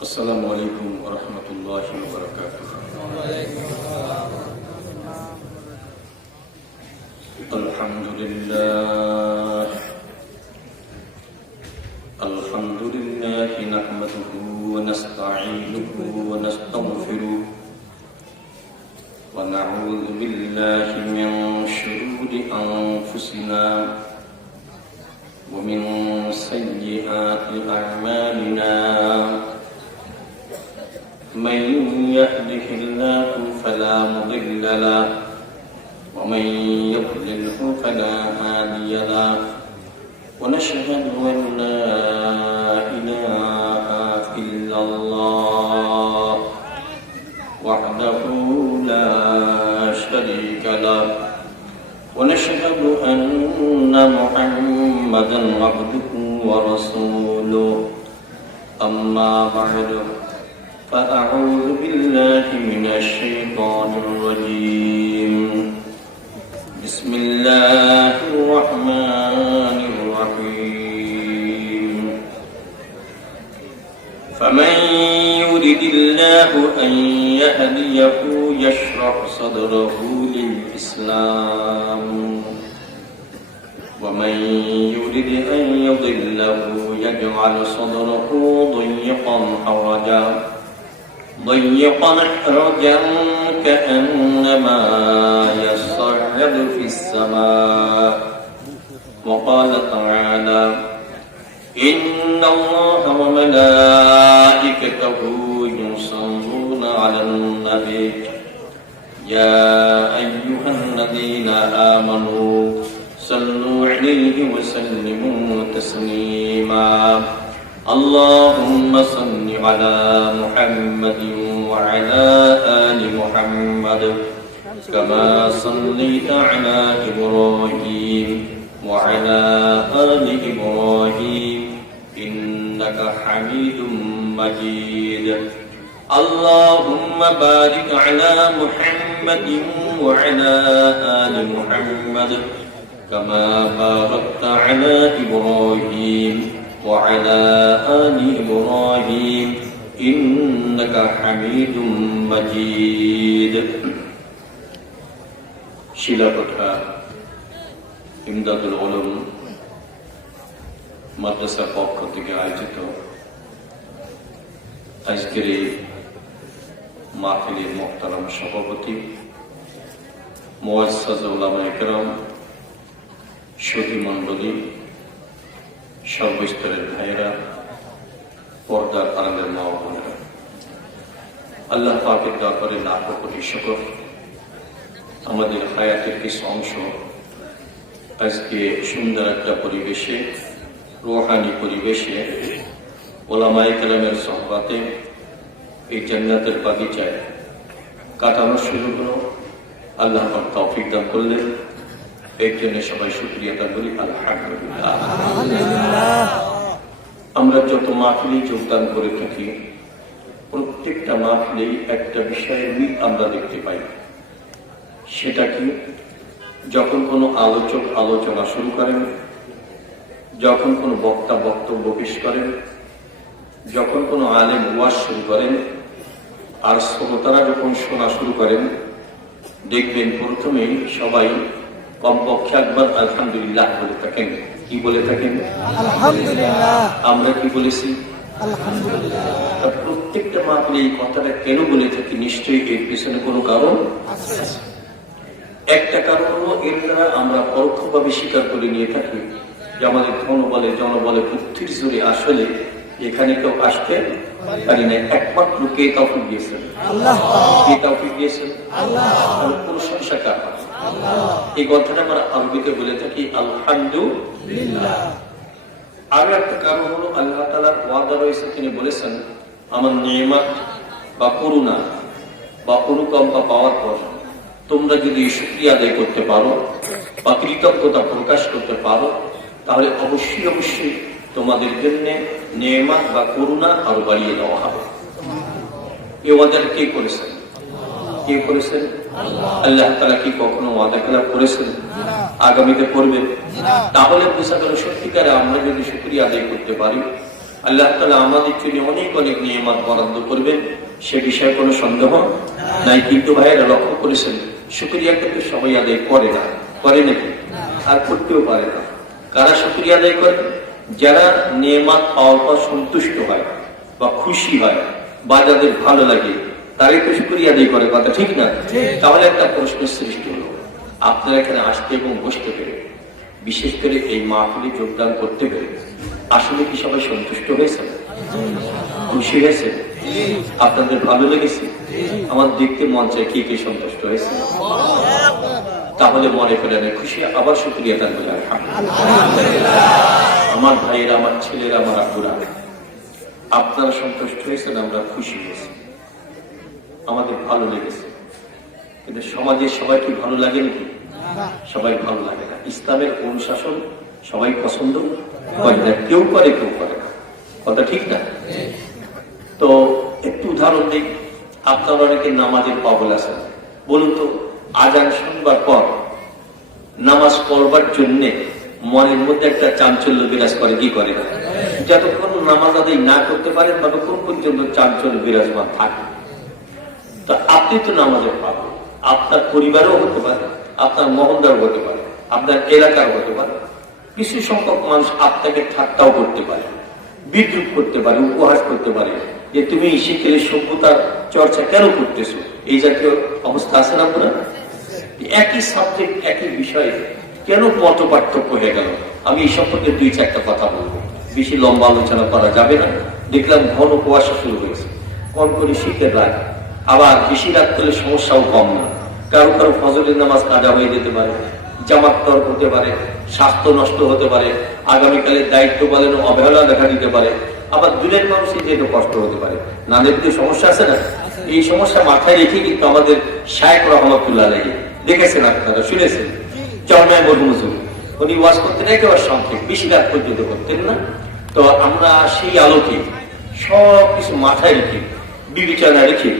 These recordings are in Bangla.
السلام عليكم ورحمة الله وبركاته. الحمد لله نحمده ونستعينه ونستغفره ونعوذ بالله من شرور أنفسنا ومن سيئات أعمالنا. من يهده الله فلا مضل له ومن يضلله فلا هادي له ونشهد أن لا إله إلا الله وحده لا شريك له ونشهد أن محمدا عبده ورسوله. أما بعد فأعوذ بالله من الشيطان الرجيم. بسم الله الرحمن الرحيم. فمن يرد الله أن يهديه يشرح صدره للإسلام ومن يرد أن يضله يجعل صدره ضيقا حرجا كأنما يصعد في السماء. وقال تعالى: إن الله وملائكته يصلون على النبي يا أيها الذين آمنوا صلوا عليه وسلموا تسليما. اللهم صل على محمد وعلى آل محمد كما صليت على إبراهيم وعلى آل إبراهيم إنك حميد مجيد. اللهم بارك على محمد وعلى آل محمد كما باركت على إبراهيم وعلى آل إبراهيم إنك حميد مجيد. শিলাকোঠা ইমদাদুল উলুম মাদ্রাসার পক্ষ থেকে আয়োজিত আজকের এই মাহফিলের মুহতারাম সভাপতি মুআজ্জাজ উলামায়ে কেরাম, সুধী মণ্ডলী, সর্বস্তরের ভাইয়েরা, পর্দার আড়ালের মা ও বোনেরা, আল্লাহ পাকের দরবারে লাখো কোটি শুকর। আমাদের হায়াতের কিছু অংশ আজকে সুন্দর একটা পরিবেশে, রুহানি পরিবেশে, ওলামায়ে কেরামের সোহবতে এই জান্নাতের বাগিচায় কাটানোর সুযোগ হলো। আল্লাহ পাক তৌফিক দান করলেন। এর জন্য সবাই শুকরিয়া আদায় করি, আলহামদুলিল্লাহ। আমরা যত মাহফিলে যোগদান করে থাকি, প্রত্যেকটা মাহফিলেই একটা বিষয়ের মিল আমরা দেখতে পাই। সেটা কি? যখন কোনো আলোচক আলোচনা শুরু করেন, যখন কোনো বক্তা বক্তব্য পেশ করেন, যখন কোনো আলেম ওয়াজ শুরু করেন, আর শ্রোতারা যখন শোনা শুরু করেন, দেখবেন প্রথমেই সবাই কমপক্ষে একবার আলহামদুলিল্লাহ বলে থাকেন। কি বলে থাকেন? আলহামদুলিল্লাহ। আমরা কি বলেছি? আলহামদুলিল্লাহ। প্রত্যেকটা মাহফিলে এই কথাটা কেন বলে থাকি? নিশ্চয়ই এর পিছনে কোনো কারণ আছে। একটা কারণ হলো, এর দ্বারা আমরা পরোক্ষভাবে স্বীকার করে নিয়ে থাকি যে আমাদের ধনবলে জনবলে বুদ্ধির জোরে আসলে এখানে কেউ আসতে পারি না। একমাত্র কে তৌফিক দিয়েছেন? আল্লাহ। কে তৌফিক দিয়েছেন? আল্লাহ। প্রশংসা কার? এই কথাটা আমরা আরবিতে বলে থাকি আলহামদুলিল্লাহ। আর একটা কারণ হলো, আল্লাহ তাআলার ওয়াদা রয়েছে, তিনি বলেছেন আমার নিয়ামত বা করুণা বা অনুকম্পা পাওয়ার পর তোমরা যদি শুকরিয়া আদায় করতে পারো বা কৃতজ্ঞতা প্রকাশ করতে পারো, তাহলে অবশ্যই অবশ্যই তোমাদের জন্য নিয়ামত বা করুণা আরো বাড়িয়ে দেওয়া হবে। এই ওয়াদা কে করেছেন? কে করেছেন? আল্লাহ তাআলা কি কখনো ওয়াদা খেলাপ করেছেন? আগামীতে করবেন? তাহলে বোঝা গেল সত্যিকারে আমরা যদি শুকরিয়া আদায় করতে পারি, আল্লাহ তাআলা আমাদের জন্য অনেক অনেক নিয়ামত বরাদ্দ করবেন, সে বিষয়ে কোনো সন্দেহ নাই। কিন্তু ভাইয়েরা লক্ষ্য করেছেন, শুকরিয়া কিন্তু সবাই আদায় করে না, করে নাকি? আর করতেও পারে না। কারা শুকরিয়া আদায় করে? যারা নিয়ামত পাওয়ার পর সন্তুষ্ট হয় বা খুশি হয় বা যাদের ভালো লাগে, তারাই তো শুকরিয়া আদায় করে, কথা ঠিক না? তাহলে একটা প্রশ্নের সৃষ্টি হলো, আপনারা এখানে আসতে এবং বসতে পেরে, বিশেষ করে এই মাহফিলে যোগদান করতে পেরে আসলে কি সবাই সন্তুষ্ট হয়েছে? খুশি হয়েছে? আপনাদের ভালো লেগেছে? আমার দেখতে মন চায় কে কে সন্তুষ্ট হয়েছে। তাহলে মনে করেন খুশি, আবার শুকরিয়া আদায় করে আমার ভাইয়েরা, আমার ছেলেরা, আমার আব্বুরা, আপনারা সন্তুষ্ট হয়েছেন, আমরা খুশি হয়েছি, আমাদের ভালো লেগেছে। কিন্তু সমাজের সবাই কি ভালো লাগে নাকি? সবাই ভালো লাগে না। ইসলামের অনুশাসন সবাই পছন্দ করে না, কেউ করে কেউ করে না, কথা ঠিক না? তো একটু উদাহরণ দিই। আপনারা অনেকে নামাজের পাগল আছেন, বলুন তো আজান শুনবার পর নামাজ পড়বার জন্য মনের মধ্যে একটা চাঞ্চল্য বিরাজ করে, কি করে না? যতক্ষণ নামাজ আদায় না করতে পারেন ততক্ষণ পর্যন্ত চাঞ্চল্য বিরাজমান থাকে। তো আপনি তো নামাজের পাগল, আপনার পরিবারও হতে পারে, আপনার মহল্লার হতে পারে, আপনার এলাকার হতে পারে। কিছু সংখ্যক মানুষ আপনাকে ঠাট্টাও করতে পারে, বিদ্রুপ করতে পারে, উপহাস করতে পারে, যে তুমি শিখের সভ্যতার চর্চা কেন করতেছো, এই জাতীয় অবস্থা আছে না? আপনারা একই সাবজেক্ট, একই বিষয়ে কেন মত পার্থক্য হয়ে গেল? আমি এই সম্পর্কে দুই চারটা কথা বলবো, বেশি লম্বা আলোচনা করা যাবে না। দেখলাম ঘন কুয়াশা শুরু হয়েছে, কম করে শীতের রাত, আবার বেশি রাত করলে সমস্যাও কম না। কারো কারো ফজরের নামাজ কাজা হয়ে যেতে পারে, জামাত তর্ক হতে পারে, স্বাস্থ্য নষ্ট হতে পারে, আগামীকালের দায়িত্ব পালনে অবহেলা দেখা দিতে পারে, আবার দূরের মানুষের যেতে কষ্ট হতে পারে। নাদের যে সমস্যা আছে না, এই সমস্যা মাথায় রেখে কিন্তু আমাদের শায়েখ রহমতুল্লাহ আলাইহি দেখেছেন, আপনারা শুনেছেন, চরমায় মরহুমুজুর উনি ওয়াজ করতেন একেবারে সংক্ষেপ, বেশি রাত পর্যন্ত করতেন না। তো আমরা সেই আলোকে সব কিছু মাথায় রেখে, বিবেচনা রেখে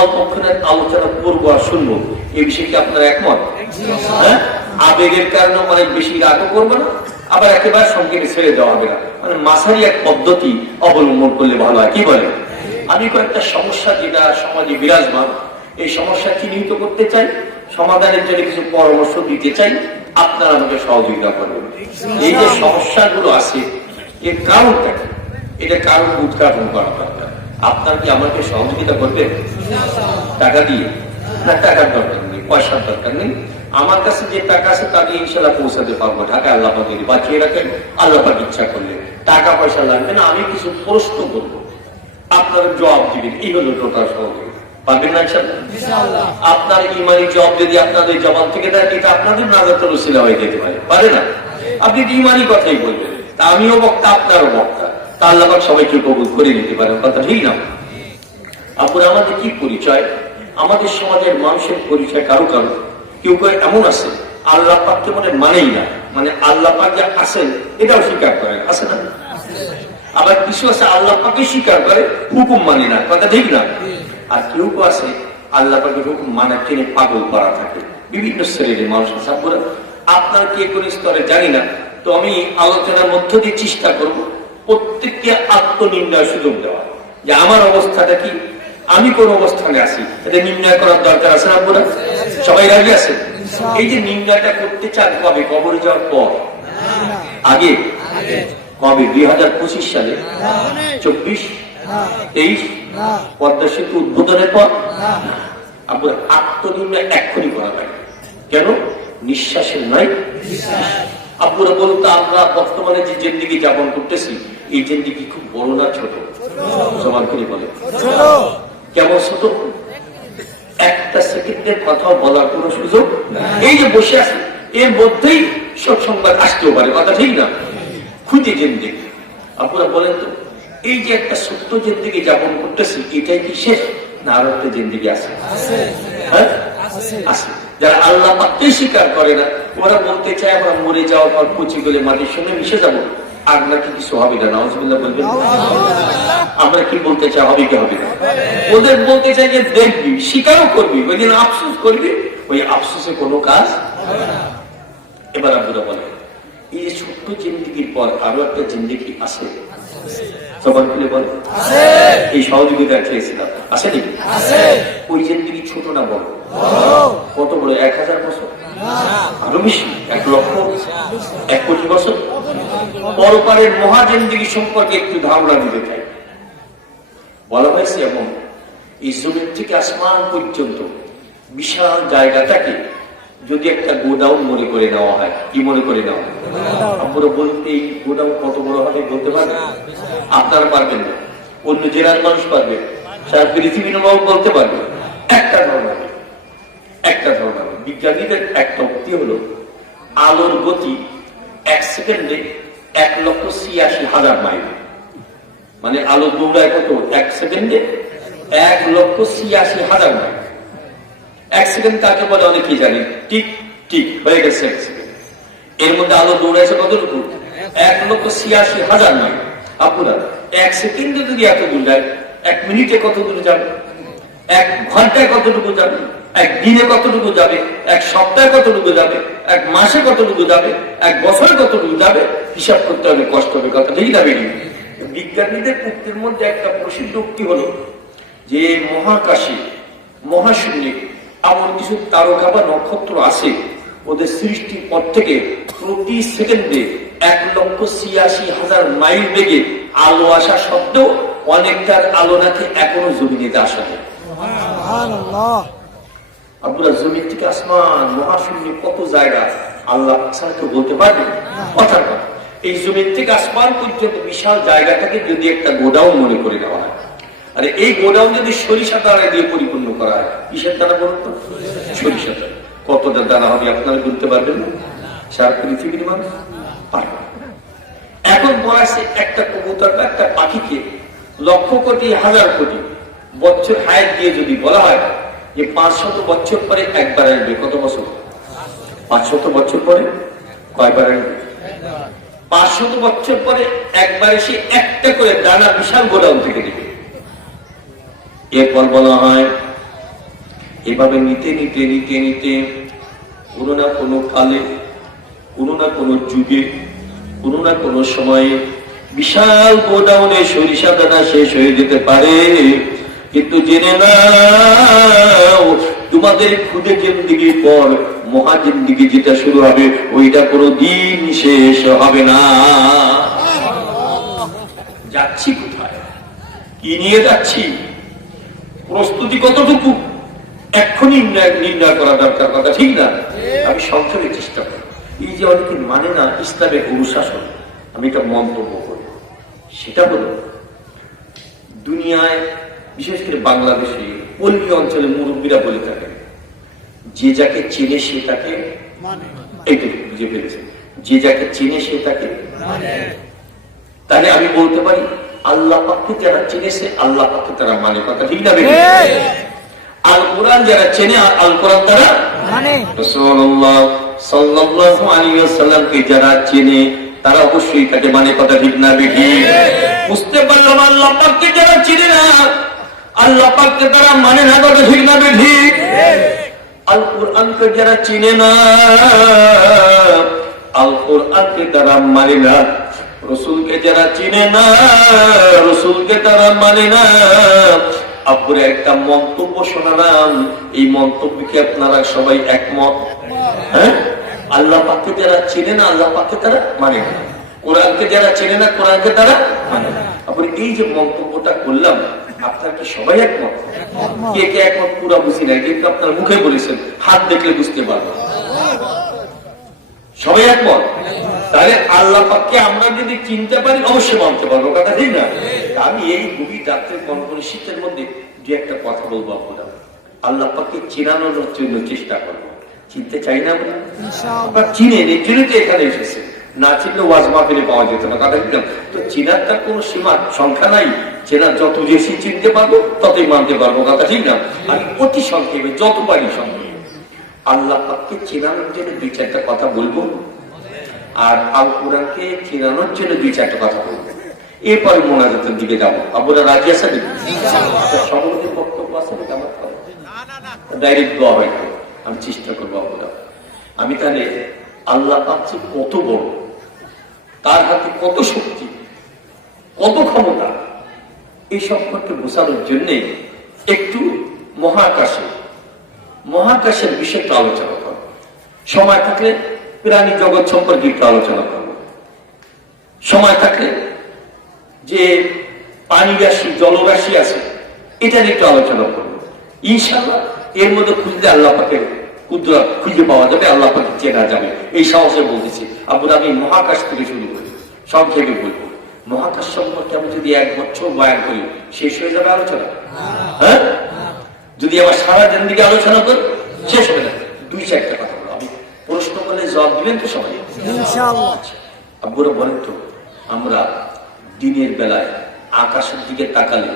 অল্পক্ষণের আলোচনা করবো আর শুনবো। এই বিষয়ে কি আপনারা একমত? হ্যাঁ, আবেগের কারণে অনেক বেশি রাগও করবো না, আবার একেবারে সংক্ষেপে ছেড়ে দেওয়া হবে না, মানে মাঝারি এক পদ্ধতি অবলম্বন করলে ভালো হয়, কি বলে? আমি কয়েকটা সমস্যা যেটা সমাজে বিরাজমান, এই সমস্যা চিহ্নিত করতে চাই, সমাধানের জন্য কিছু পরামর্শ দিতে চাই, আপনারা আমাকে সহযোগিতা করবেন। এই যে সমস্যাগুলো আছে এর কারণটা কি, এটা কারণ উদ্ঘাটন করা দরকার। আপনার কি আমাকে সহযোগিতা করবেন? টাকা দিয়ে না, টাকার দরকার নেই, পয়সার দরকার নেই। আমার কাছে যে টাকা আছে তা দিয়ে ইনশাল্লাহ পৌঁছাতে পারবো। ঢাকা আল্লাহ পাক যদি বাঁচিয়ে রাখেন, আল্লাহ পাক ইচ্ছা করলে টাকা পয়সা লাগবে না। আমি কিছু প্রশ্ন করবো, আপনার জবাব দিবেন, এই হলো টোটাল সহযোগিতা। পারবেন না ইনশাআল্লাহ? আপনার ইমানি জবাব যদি আপনাদের জবাব থেকে দেয়, এটা আপনাদের নাজাতের ওসিলা হয়ে যেতে পারে, পারে না? আপনি ইমানি কথাই বলবেন, তা আমিও বক্তা, আপনারও বক্তা, তা আল্লাহ পাক সবাইকে কবুল করে নিতে পারেন, কথা ঠিক না? আপনার আমাদের কি পরিচয়? আমাদের সমাজের মানুষের পরিচয় কারো কারো, কেউ কেউ এমন আছে আল্লাহ পাককে মানেই না, মানে আল্লাহ পাক যে আছেন এটাও স্বীকার করেন, আছে না? আবার কিছু আছে আল্লাহ পাককে স্বীকার করে, হুকুম মানে না, কথা ঠিক না? আর কেউ কেউ আছে আল্লাহ পাকের হুকুম মানার জন্য পাগল করা থাকে। বিভিন্ন শ্রেণীর মানুষ আছে। আপনার কে কোন স্তরে জানি না, তো আমি আলোচনার মধ্য দিয়ে চেষ্টা করব প্রত্যেককে আত্মনির্ণয় সুযোগ দেওয়া, যে আমার অবস্থাটা কি, আমি কোন অবস্থানে আছি, এটা নির্ণয় করার দরকার আছে না? আপনারা সবাই রাজি আছে? এই যে নির্ণয়টা করতে চান কবে? কবরে যাওয়ার পর? আগে? কবে? 2025 সালে, 24, 23 পদ্মা সেতু উদ্বোধনের পর? আপনার আত্মনির্ণয় এক্ষুনি করা লাগে। কেন? নিঃশ্বাসের নাই। আপনারা বলুন তো, আমরা বর্তমানে যে জিন্দেগি যাপন করতেছি, এই জিন্দেগি খুব বড় না ছোট? সমান করে বলে কেমন ছোট? একটা সেকেন্ডের কথা বলার কোন সুযোগ? এই যে বসে আছে এর মধ্যেই সব সংবাদ আসতেও পারে, কথা ঠিক না? খুঁজে জিন্দেগি। আপনারা বলেন তো, এই যে একটা সত্য জিন্দেগি যাপন করতেছি, এটাই কি শেষ না আরো একটা জিন্দেগি আছে? হ্যাঁ আছে। যারা আল্লাহ পাককে স্বীকার করে না, ওরা বলতে চায় আমরা মরে যাওয়ার পর কুচি গলে মাটির সঙ্গে মিশে যাবো, আর নাকি কিছু হবে না। নাউজুবিল্লাহ বলবেন? আমরা কি বলতে চাই, হবে কি হবে না? ওদের বলতে চাই যে দেখবি, স্বীকারও করবি, ওই দিন আফসোস করবি, ওই আফসোসে কোনো কাজ হবে না। এবার আপনারা বলেন, এই ছোট্ট জিন্দিগির পর আরো একটা জিন্দিগি আছে, সবার খুলে বলে এই সহযোগিতা চেয়েছিলাম, আছে নাকি? ওই জিন্দেগি ছোট না বড়? কত বড়? 1000 বছর, আরো বেশি, 1 লক্ষ, 1 কোটি বছর। পরপারের মহা জিন্দেগি সম্পর্কে একটু ধারণা দিতে চাই। বলা হয়েছে এবং এই জমিন থেকে আসমান পর্যন্ত বিশাল জায়গাটাকে যদি একটা গোডাউন মনে করে নেওয়া হয়, কি মনে করে নেওয়া হয়? আমরা বলতে এই গোডাউন কত বড় হবে বলতে পারবেন? আপনারা পারবেন না, অন্য জেলার মানুষ পারবে, সারা পৃথিবীর মানুষ বলতে পারবে। একটা ধারণা বিজ্ঞানীদের একটা উক্তি হলো, আলোর গতি 1 সেকেন্ডে 1,86,000 মাইল। মানে আলো দৌড়ায় কত? 1 সেকেন্ডে 1,86,000 মাইল। 1 সেকেন্ড কাকে বলে অনেকেই জানি, টিক টিক হয়ে গেছে 1 সেকেন্ড। এর মধ্যে আলো দৌড়াইছে কতটুকু? 1,86,000 মাইল। আপনারা 1 সেকেন্ডে যদি এত দূর যায়, 1 মিনিটে কত দূর যাবে? 1 ঘন্টায় কতটুকু যাবে? 1 দিনে কতটুকু যাবে? 1 সপ্তাহে কতটুকু যাবে? 1 মাসে কতটুকু যাবে? 1 বছরে কতটুকু যাবে? হিসাব করতে হবে, কষ্ট হবে, কথা ঠিক না বেরিয়ে। বিজ্ঞানীদের উক্তির মধ্যে একটা প্রসিদ্ধ উক্তি হলো যে মহাকাশে, মহাশূন্যে এমন কিছু তারকা বা নক্ষত্র আছে, ওদের সৃষ্টির পর থেকে প্রতি সেকেন্ডে 1,86,000 মাইল বেগে আলো আসা সত্ত্বেও অনেকটার আলো নাকি এখনো জমিনেতে আসা যায়। আপনারা জমিন থেকে আসমান, মহাশূন্য কত জায়গা আল্লাহ ছাড়া বলতে পারবেন? কথার কথা, এই জমিন থেকে আসমান পর্যন্ত বিশাল জায়গাটাকে যদি একটা গোডাউন মনে করে নেওয়া হয়, আরে এই গোডাউন যদি সরিষা দানা দিয়ে পরিপূর্ণ করা হয়, কিসের দানা বলুন তো? সরিষা দানা। কতটা দানা হবে আপনারা বলতে পারবেন না? সারা পৃথিবীর মানুষ পারবে। এখন বলা আছে একটা কবুতর বা একটা পাখিকে লক্ষ কোটি, হাজার কোটি বছর হায়াত দিয়ে যদি বলা হয় যে 500 বছর পরে একবার আসবে, কত বছর? 500 বছর পরে কয়বার আসবে? 500 বছর পরে একবার এসে একটা করে দানা বিশাল গোডাউন থেকে দিবে। এরপর বলা হয় এভাবে নিতে নিতে নিতে নিতে কোনো না কোনো কালে, কোনো না কোনো যুগে, কোনো না কোনো সময়ে বিশাল গোডাউনে সরিষা দানা শেষ হয়ে যেতে পারে। কিন্তু জেনে নাও, তোমাদের খুদে জিন্দেগির পর মহা জিন্দেগি যেটা শুরু হবে, ওইটা কোনো দিন শেষ হবে না। যাচ্ছি কোথায়, কি নিয়ে যাচ্ছি, প্রস্তুতি কতটুকু, এক্ষুনি নির্ণয় করা দরকার, কথা ঠিক না? আমি সংক্ষেপে চেষ্টা করি। এই যে অনেকে মানে না ইসলামের অনুশাসন, আমি এটা মন্তব্য করি। সেটা হলো দুনিয়ায়, বিশেষ করে বাংলাদেশে পল্লী অঞ্চলে মুরব্বীরা বলে থাকেন, যে যাকে চেনে সে তাকে মানে। এইটুকু বুঝে ফেলেছে, যে যাকে চেনে সে তাকে মানে। তাহলে আমি বলতে পারি আল্লাহ পাককে যারা চিনেছে আল্লাহ পাককে তারা মানে, কথা ঠিক না? আল কোরআন যারা চেনে আল কোরআন তারা মানে। রাসূলুল্লাহ সাল্লাল্লাহু আলাইহি ওয়াসাল্লামকে যারা চেনে তারা অবশ্যই তাকে মানে, কথা ঠিক না? বেশি বুঝতে পারলাম আল্লাহ পাককে যারা চিনে না আল্লাহ পাককে তারা মানে না, কথা ঠিক না? বেশি আল কোরআনকে যারা চিনে না আল কোরআনকে তারা মানে না, রসুলকে যারা চিনে না রসুলকে তারা মানে না। আপনারা একটা মন্তব্য শোনালাম, এই মন্তব্যকে আপনারা সবাই একমত? হ্যাঁ, আল্লাহ পাককে যারা চিনে না আল্লাহ পাককে তারা মানে না, কোরআনকে যারা চেনে না কোরআনকে তারা মানে না। আপনি এই যে মন্তব্যটা করলাম, আপনারা কি সবাই একমত? কে কে একমত পুরা বুঝি নাই, কিন্তু আপনার মুখে বলেছেন, হাত দেখলে বুঝতে পারবেন সবাই একমত। তাহলে আল্লাহ পাককে আমরা যদি চিনতে পারি অবশ্যই মানতে পারবো, কথা ঠিক না? আমি এই গভীর রাত্রের কনকনে শীতের মধ্যে যে একটা কথা বলবো, আপনারা আল্লাহ পাককে চেনানোর জন্য চেষ্টা করবো। চিনতে চাই না আমরা, চিনে এর জন্য তো এখানে এসেছে, না চিনলে ওয়াজ মাহফিলে পাওয়া যেত না, কথা ঠিক না? তো চেনার তার কোনো সীমা সংখ্যা নাই, চেনার যত বেশি চিনতে পারবো ততই মানতে পারবো, কথা ঠিক না? আমি অতি সংক্ষেপে যত পারি সংক্ষেপে আল্লাহ পাককে চেনানোর জন্য 2-4টা কথা বলবো, আর আল কোরআনকে চেনানোর জন্য 2-4টা কথা বলবো। এরপরে মোনাজাতের দিকে যাবো। আপনারা রাজি আছেন? সভাপতির বক্তব্য আছে আমার ডাইরেক্ট দোয়া হয়তো আমি চেষ্টা করবো। আপনারা আমি তাহলে আল্লাহ পাক কত বড়, তার হাতে কত শক্তি, কত ক্ষমতা, এই সম্পর্কে বোঝানোর জন্য একটু মহাকাশের বিষয়ে একটু আলোচনা করব। সময় থাকলে প্রাণী জগৎ সম্পর্কে একটু আলোচনা করব। সময় থাকলে যে পানি রাশি জলরাশি আছে এটা নিয়ে একটু আলোচনা করব। ইনশাআল্লাহ এর মধ্যে খুঁজলে আল্লাহ পাকের কুদরত খুঁজে পাওয়া যাবে, আল্লাহ পাকে চেনা যাবে। এই সাহসে বলতেছি। আব্বুরা আমি মহাকাশ থেকে শুরু করি, সব থেকে বলবো। মহাকাশ সম্পর্কে আমি যদি 1 বছর বয়ান করি শেষ হয়ে যাবে আলোচনা? হ্যাঁ, যদি আবার সারা দিন দিকে আলোচনা করি শেষ হয়ে যাবে। 2-4টা কথা বলো, আমি প্রশ্ন করলে জবাব দিবেন তো সবাই ইনশাআল্লাহ? আব্বুরা বলেন তো, আমরা দিনের বেলায় আকাশের দিকে তাকালে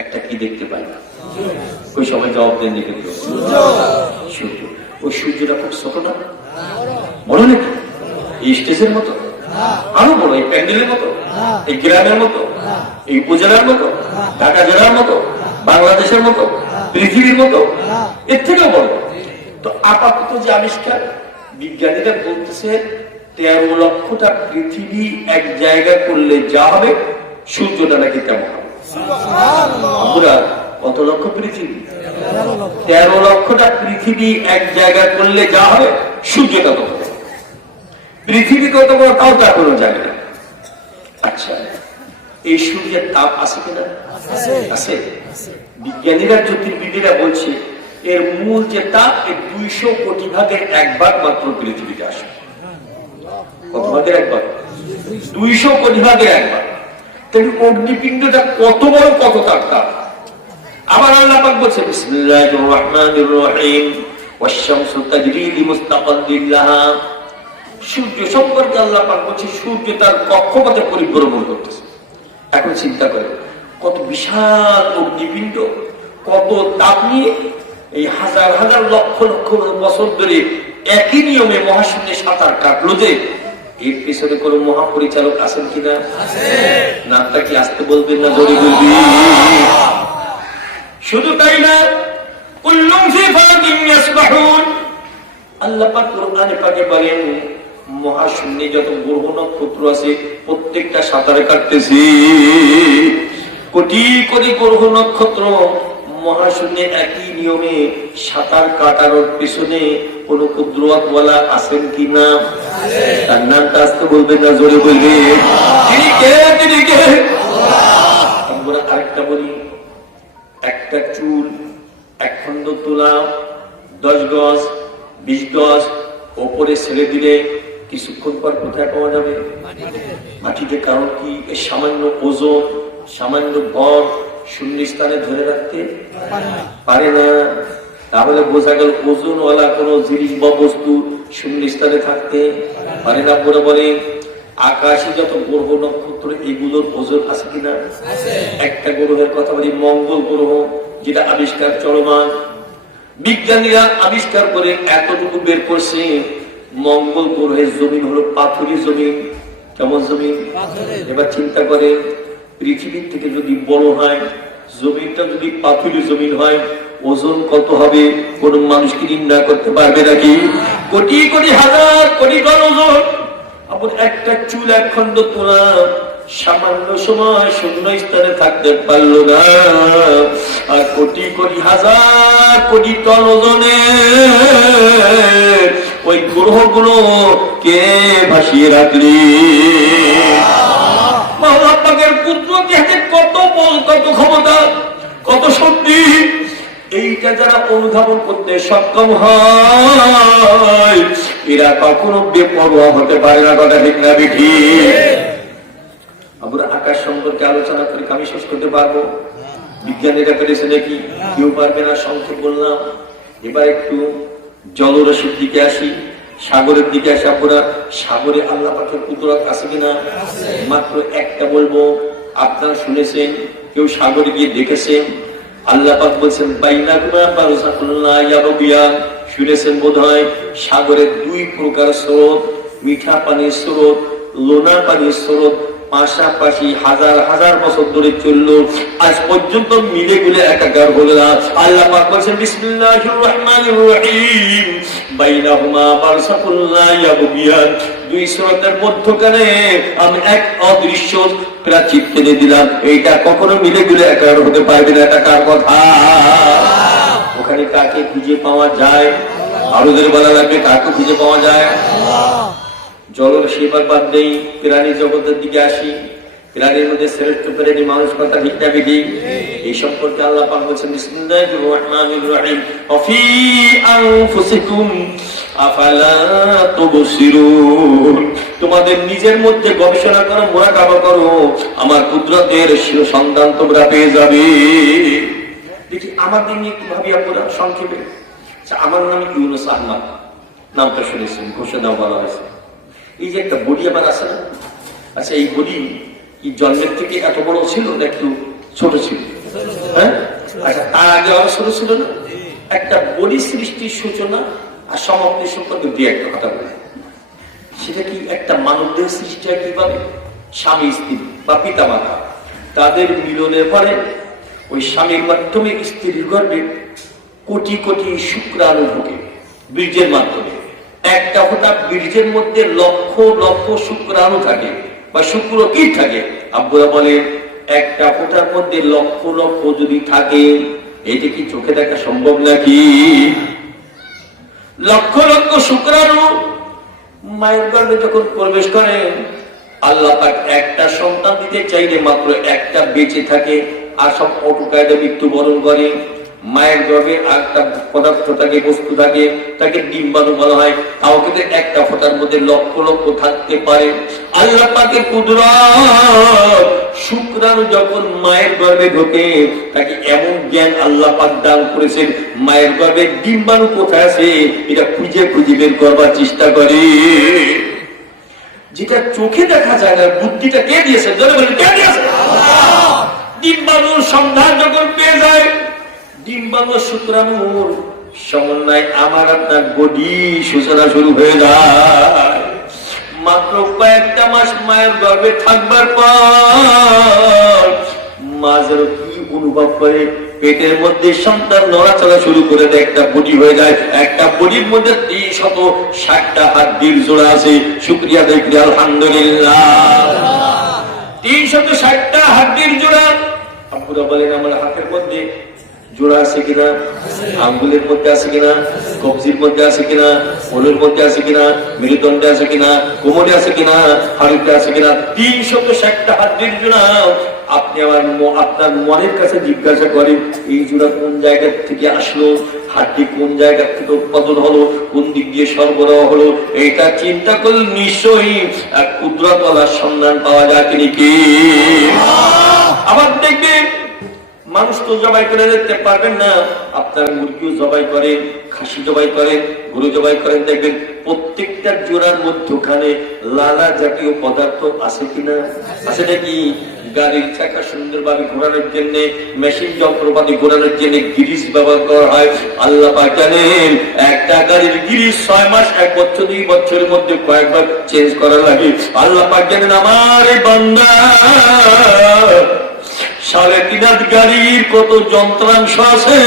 একটা কি দেখতে পাই? ওই সবাই জবাব দেন দিকে সূর্য। ওই সূর্যটা খুব ছোট না, বলো নাকি? এই স্টেজের মতো, আরো বড়, এই প্যান্ডেলের মতো, এই গ্রামের মতো, এই উপজেলার মতো, ঢাকা জেলার মতো, বাংলাদেশের মতো, পৃথিবীর মতো, এর থেকেও বড়। তো আপাতত যে আবিষ্কার, বিজ্ঞানীরা বলতেছে 13 লক্ষটা পৃথিবী এক জায়গা করলে যা হবে সূর্যটা নাকি তেমন হবে। আমরা কত লক্ষ পৃথিবী? 13 লক্ষটা পৃথিবী এক জায়গা করলে যা হবে সূর্যটা তত হবে। পৃথিবী কত বড় তাও তা কোনো জানে না। আচ্ছা, এই সূর্যের তাপ আছে কিনা? আছে। বিজ্ঞানীরা জ্যোতির্বিদরা বলছে এর মূল যে তাপ 200 কোটি ভাগের 1 ভাগ মাত্র পৃথিবীতে আসে। কত ভাগের 1 ভাগ? 200 কোটি ভাগের 1 ভাগ। তাহলে অগ্নিপিণ্ডটা কত বড়, কত তাপ। আবার আল্লাহ পাক বলছে বিসমিল্লাহির রহমানির রহিম ওয়াশ-শামসু তাজরি লিমুস্তাকাররিন লাহা। সূর্য সম্পর্কে আল্লাহ পাক বলছে সূর্য তার কক্ষপথে পরিভ্রমণ করতেছে। এখন চিন্তা করে কত বিশাল অগ্নিপিণ্ড, কত তাপ নিয়ে এই হাজার হাজার লক্ষ লক্ষ বছর ধরে একই নিয়মে মহাশূন্যে সাঁতার কাটলো। যে এর পিছনে কোন মহাপরিচালক আছেন কিনা? নামটা কি আসতে বলবেন না জোরে বলবি? শুধু তাই না, কুল্লুম ফি ফালাকিন ইয়াসবাহুন। আল্লাহ পাক কোরআনে পাকে বলেন মহাশূন্যে যত গ্রহ নক্ষত্র আছে প্রত্যেকটা সাঁতারে কাটতেছে। কোটি কোটি গ্রহ নক্ষত্র মহাশূন্যে একই নিয়মে সাঁতার কাটানোর পেছনে কোন কুদরতওয়ালা আছেন কিনা? তার নামটা আসতে বলবেন না জোরে বলবে? তিনি কে? তিনি কে? আমরা আরেকটা বলি, একটা চুল, 1 খণ্ড তুলা 10 গজ 20 গজ ওপরে ছেড়ে দিলে কিছুক্ষণ পর কোথায় পাওয়া যাবে? মাটিতে। কারণ কি? এই সামান্য ওজন, সামান্য ভর শূন্য স্থানে ধরে রাখতে পারে না। তাহলে বোঝা গেল ওজনওয়ালা কোন জিনিস বা বস্তু শূন্য স্থানে থাকতে পারে না। বলে বলে আকাশে যত গ্রহ নক্ষত্র এগুলোর ওজন আছে কিনা? একটা গ্রহের কথা বলি, মঙ্গল গ্রহ, যেটা আবিষ্কার চলমান। বিজ্ঞানীরা আবিষ্কার করে এতটুকু বের করছে, মঙ্গল গ্রহের জমিন হলো পাথুরি জমিন। কেমন জমিন? এবার চিন্তা করে, পৃথিবীর থেকে যদি বড় হয়, জমিনটা যদি পাথুরি জমিন হয়, ওজন কত হবে কোন মানুষ কি নির্ণয় করতে পারবে নাকি? কোটি কোটি হাজার কোটি টন ওজন। আবার একটা চুল, 1 খণ্ড তোলা সামান্য সময় শূন্য স্থানে থাকতে পারলো না, আর কোটি কোটি হাজার কোটি টন ওজনে ওই গ্রহগুলো কে ভাসিয়ে রাখলি? আল্লাহ পাকের কুদরতি হাতে কত বল, কত ক্ষমতা, কত শক্তি। এইটা যারা অনুধাবন করতে সক্ষম হয় এরা কখনো বেপরোয়া হতে পারে না। কথা ঠিক না বেঠি? আমরা আকাশ সম্পর্কে আলোচনা করে আমি শেষ করতে পারবো? বিজ্ঞানীরা পেরেছে নাকি? কেউ পারবে না। সংক্ষেপ বললাম। এবার একটু জলরাশির দিকে আসি, সাগরের দিকে আসি। আপনারা সাগরে আল্লাহ পাকের কুদরত আছে কিনা? মাত্র একটা বলবো, আপনারা শুনেছেন, কেউ সাগরে গিয়ে দেখেছেন? আল্লাহ পাক বলছেন বাইনাকুমা বারযাখুন লা ইয়াবগিয়ান। শুনেছেন বোধহয়? সাগরের 2 প্রকার স্রোত, মিঠা পানির স্রোত, লোনা পানির স্রোত। পাশাপাশি হাজার হাজার বছর ধরে চললো, আজ পর্যন্ত মিলে গুলে একাকার হলো না। আল্লাহ পাক বলেছেন বিসমিল্লাহির রহমানির রহিম বাইনাহুমা বারসাকুন লা ইয়াবগিয়ান, দুই সূরাতের মধ্যখানে আমি এক অদৃশ্য প্রাচীর টেনে দিলাম, এইটা কখনো মিলে গুলে একাকার হতে পারবে না। এটা কার কথা? ওখানে কাকে খুঁজে পাওয়া যায়? আরো ধরে বলা লাগবে, কাকে খুঁজে পাওয়া যায়? জলের সেবার বাদ নেই, প্রাণী জগতের দিকে আসি। প্রাণীর মধ্যে শ্রেষ্ঠ প্রাণী মানুষ, কথা ঠিক না ঠিক? এই সম্পর্কে আল্লাহ পাক বলেছেন বিসমিল্লাহির রহমানির রহিম ওয়াফি আনফুসিকুম আফালা তুবসিরুন, তোমাদের নিজের মধ্যে গবেষণা করো, মুরাকাবা করো, আমার কুদরতের সন্ধান তোমরা পেয়ে যাবে। দেখি আমাদের নিয়ে একটু ভাবি আপনারা সংক্ষেপে। আমার নাম ইউনুস আহমদ, নামটা শুনেছেন, ঘোষণা বলা হয়েছে। এই যে একটা বডি আবার আছে না, আচ্ছা এই বডি কি জন্মের থেকে এত বড় ছিল না একটু ছোট ছিল? হ্যাঁ, আচ্ছা তার আগে আরো ছোট ছিল না? একটা বডি সৃষ্টির সূচনা আর সমাপ্তি সম্পর্কে দিয়ে একটা কথা বলে, সেটা কি একটা মানবদের সৃষ্টি হয় কিভাবে? স্বামী স্ত্রী বা পিতা মাতা তাদের মিলনের পরে ওই স্বামীর মাধ্যমে স্ত্রীর গর্ভে কোটি কোটি শুক্রাণু ঢোকে বীর্যের মাধ্যমে। একটা ফোঁটা বীর্যের মধ্যে লক্ষ লক্ষ শুক্রাণু থাকে বা শুক্রকীট থাকে। আব্বুরা বলে একটা ফোঁটার মধ্যে লক্ষ লক্ষ যদি থাকে, এটা কি চোখে দেখা সম্ভব নাকি? লক্ষ লক্ষ শুক্রাণু মায়ের গর্ভে যখন প্রবেশ করে, আল্লাহ পাক একটা সন্তান দিতে চাইলে মাত্র একটা বেঁচে থাকে, আর সব অটুকায়দা মৃত্যুবরণ করে। মায়ের গর্ভে একটা পদার্থ থাকে, বস্তু থাকে, তাকে ডিম্বাণু বলা হয়। তাও কিন্তু একটা ফোঁটার মধ্যে লক্ষ লক্ষ থাকতে পারে। আল্লাহ পাকের কুদরত, শুক্রাণু যখন মায়ের গর্ভে ঢোকে, তাকে এমন জ্ঞান আল্লাহ পাক দান করেছেন, মায়ের গর্ভে ডিম্বাণু কোথায় আছে এটা খুঁজে খুঁজে বের করবার চেষ্টা করে। যেটা চোখে দেখা যায় না, বুদ্ধিটা কে দিয়েছে? জোরে বলেন, কে দিয়েছে? ডিম্বাণুর সন্ধান যখন পেয়ে যায়, ডিম্বাণু শুক্রাণুর সমন্বয় আমার আপনার বডি সূচনা শুরু হয়ে যায়। মাত্র কয়েকটা মাস মায়ের গর্ভে থাকবার পর মা যেন কি অনুভব করে, পেটের মধ্যে সন্তান নড়াচড়া শুরু করে দেয়, একটা বডি হয়ে যায়। একটা বডির মধ্যে 360টা হাড্ডির জোড়া আছে। শুকরিয়া দেখি আলহামদুলিল্লাহ, 360টা হাড্ডির জোড়া। আপনারা বলেন আমার হাতের মধ্যে জোড়া আছে কিনা, আঙ্গুলের মধ্যে আছে কিনা, কবজির মধ্যে আছে কিনা, ওলের মধ্যে আছে কিনা, মেরুদণ্ডে আছে কিনা, কোমরে আছে কিনা, হাড়িতে আছে কিনা, 360টা হাড্ডির জোড়া। আপনি আপনার মনের কাছে জিজ্ঞাসা করেন, এই জোড়া কোন জায়গা থেকে আসলো, হাড্ডি কোন জায়গা থেকে উৎপাদন হলো, কোন দিক দিয়ে সরবরাহ হলো, এটা চিন্তা করলে নিশ্চয়ই এক কুদরতওয়ালার সন্ধান পাওয়া যায়। তিনি কি? আবার দেখবেন মানুষ তো জবাই করে দিতে পারবেন না, আপনার মুরগিও জবাই করেন, খাসি জবাই করেন, গরু জবাই করেন, দেখবেন প্রত্যেকটা জোড়ার মধ্যখানে লালা জাতীয় পদার্থ আছে কিনা? আছে নাকি? গাড়ির চাকা সুন্দরভাবে ঘোরানোর জন্য, মেশিন যন্ত্রপাতি ঘোরানোর জন্য গিরিশ ব্যবহার করা হয়। আল্লাহ পাক জানেন একটা গাড়ির গিরিশ 6 মাস, 1 বছর, 2 বছরের মধ্যে কয়েকবার চেঞ্জ করা লাগে। আল্লাহ পাক জানেন আমার এই বান্দা 3.5 হাত গাড়ির কত যন্ত্রাংশ আছে,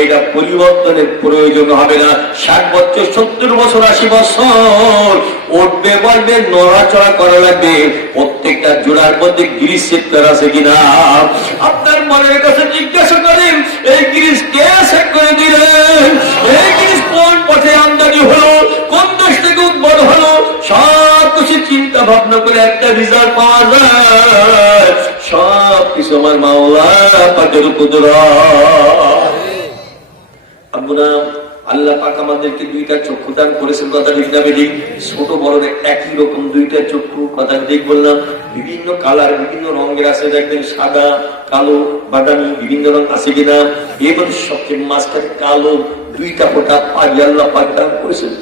এটা পরিবর্তনের প্রয়োজন হবে না। 60 বছর, 70 বছর, 80 বছর উঠবে বলবে, নড়াচড়া করা লাগবে। প্রত্যেকটা জোড়ার মধ্যে গ্রিস সেট করা আছে কিনা? আপনার মনের কাছে জিজ্ঞাসা করেন, এই গ্রিস কে সেট করে দিলেন? এই গ্রিস কোন পথে আমদানি হলো, কোন দেশ থেকে উদ্ভব হলো? সব কিছু চিন্তা ভাবনা করে একটা রেজাল্ট পাওয়া যায়। সব কিছু আমার মাওলা পাকের কুদরত। আমরা আল্লাহ পাক আমাদেরকে 2টা চক্ষু দান করেছেন, কথা ঠিক না বেঠিক? ছোট বড় একই রকম 2টা চক্ষু, কথা ঠিক বললাম? বিভিন্ন কালার, বিভিন্ন রঙের আছে, দেখবেন সাদা, কালো, বাদামি, বিভিন্ন রঙ আছে কিনা? এবার সবচেয়ে মাঝখানে কালো 2টা ফোঁটা পানি আল্লাহ পাক দান করেছেন।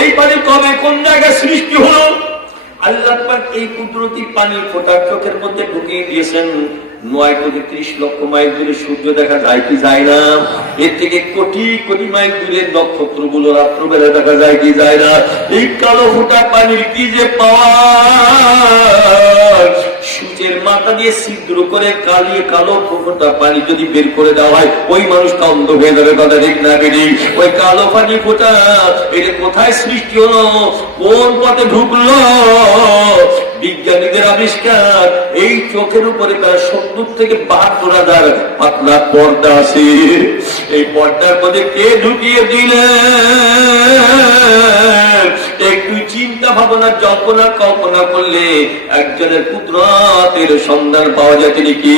এই পানি কবে কোন জায়গায় সৃষ্টি হলো? আল্লাহ পাক এই কুদরতি পানির ফোঁটা চোখের মধ্যে ঢুকিয়ে দিয়েছেন। 9 কোটি 30 লক্ষ মাইল দূরে সূর্য দেখা যায় কি যায় না? এর থেকে কোটি কোটি মাইল দূরে নক্ষত্রগুলো রাত্রবেলা দেখা যায় কি যায় না? এই কালো ফোঁটা পানির কি যে পাওয়া! মাথা দিয়ে ছিদ্র করে কালিয়ে কালো ফোঁটা পানি যদি বের করে দেওয়া হয়, ওই মানুষটা অন্ধ হয়ে যাবে। কথা ঠিক না বেরি? ওই কালো পানি ফোঁটা এটা কোথায় সৃষ্টি হলো, কোন পথে ঢুকলো? বিজ্ঞানীদের আবিষ্কার, এই চোখের উপরে প্রায় 70 থেকে 72,000 পাতলা পর্দা আছে। এই পর্দার মধ্যে কে ঢুকিয়ে দিলেন? একটু চিন্তা ভাবনা জল্পনা কল্পনা করলে একজনের কুদরতের সন্ধান পাওয়া যায়। তিনি কি?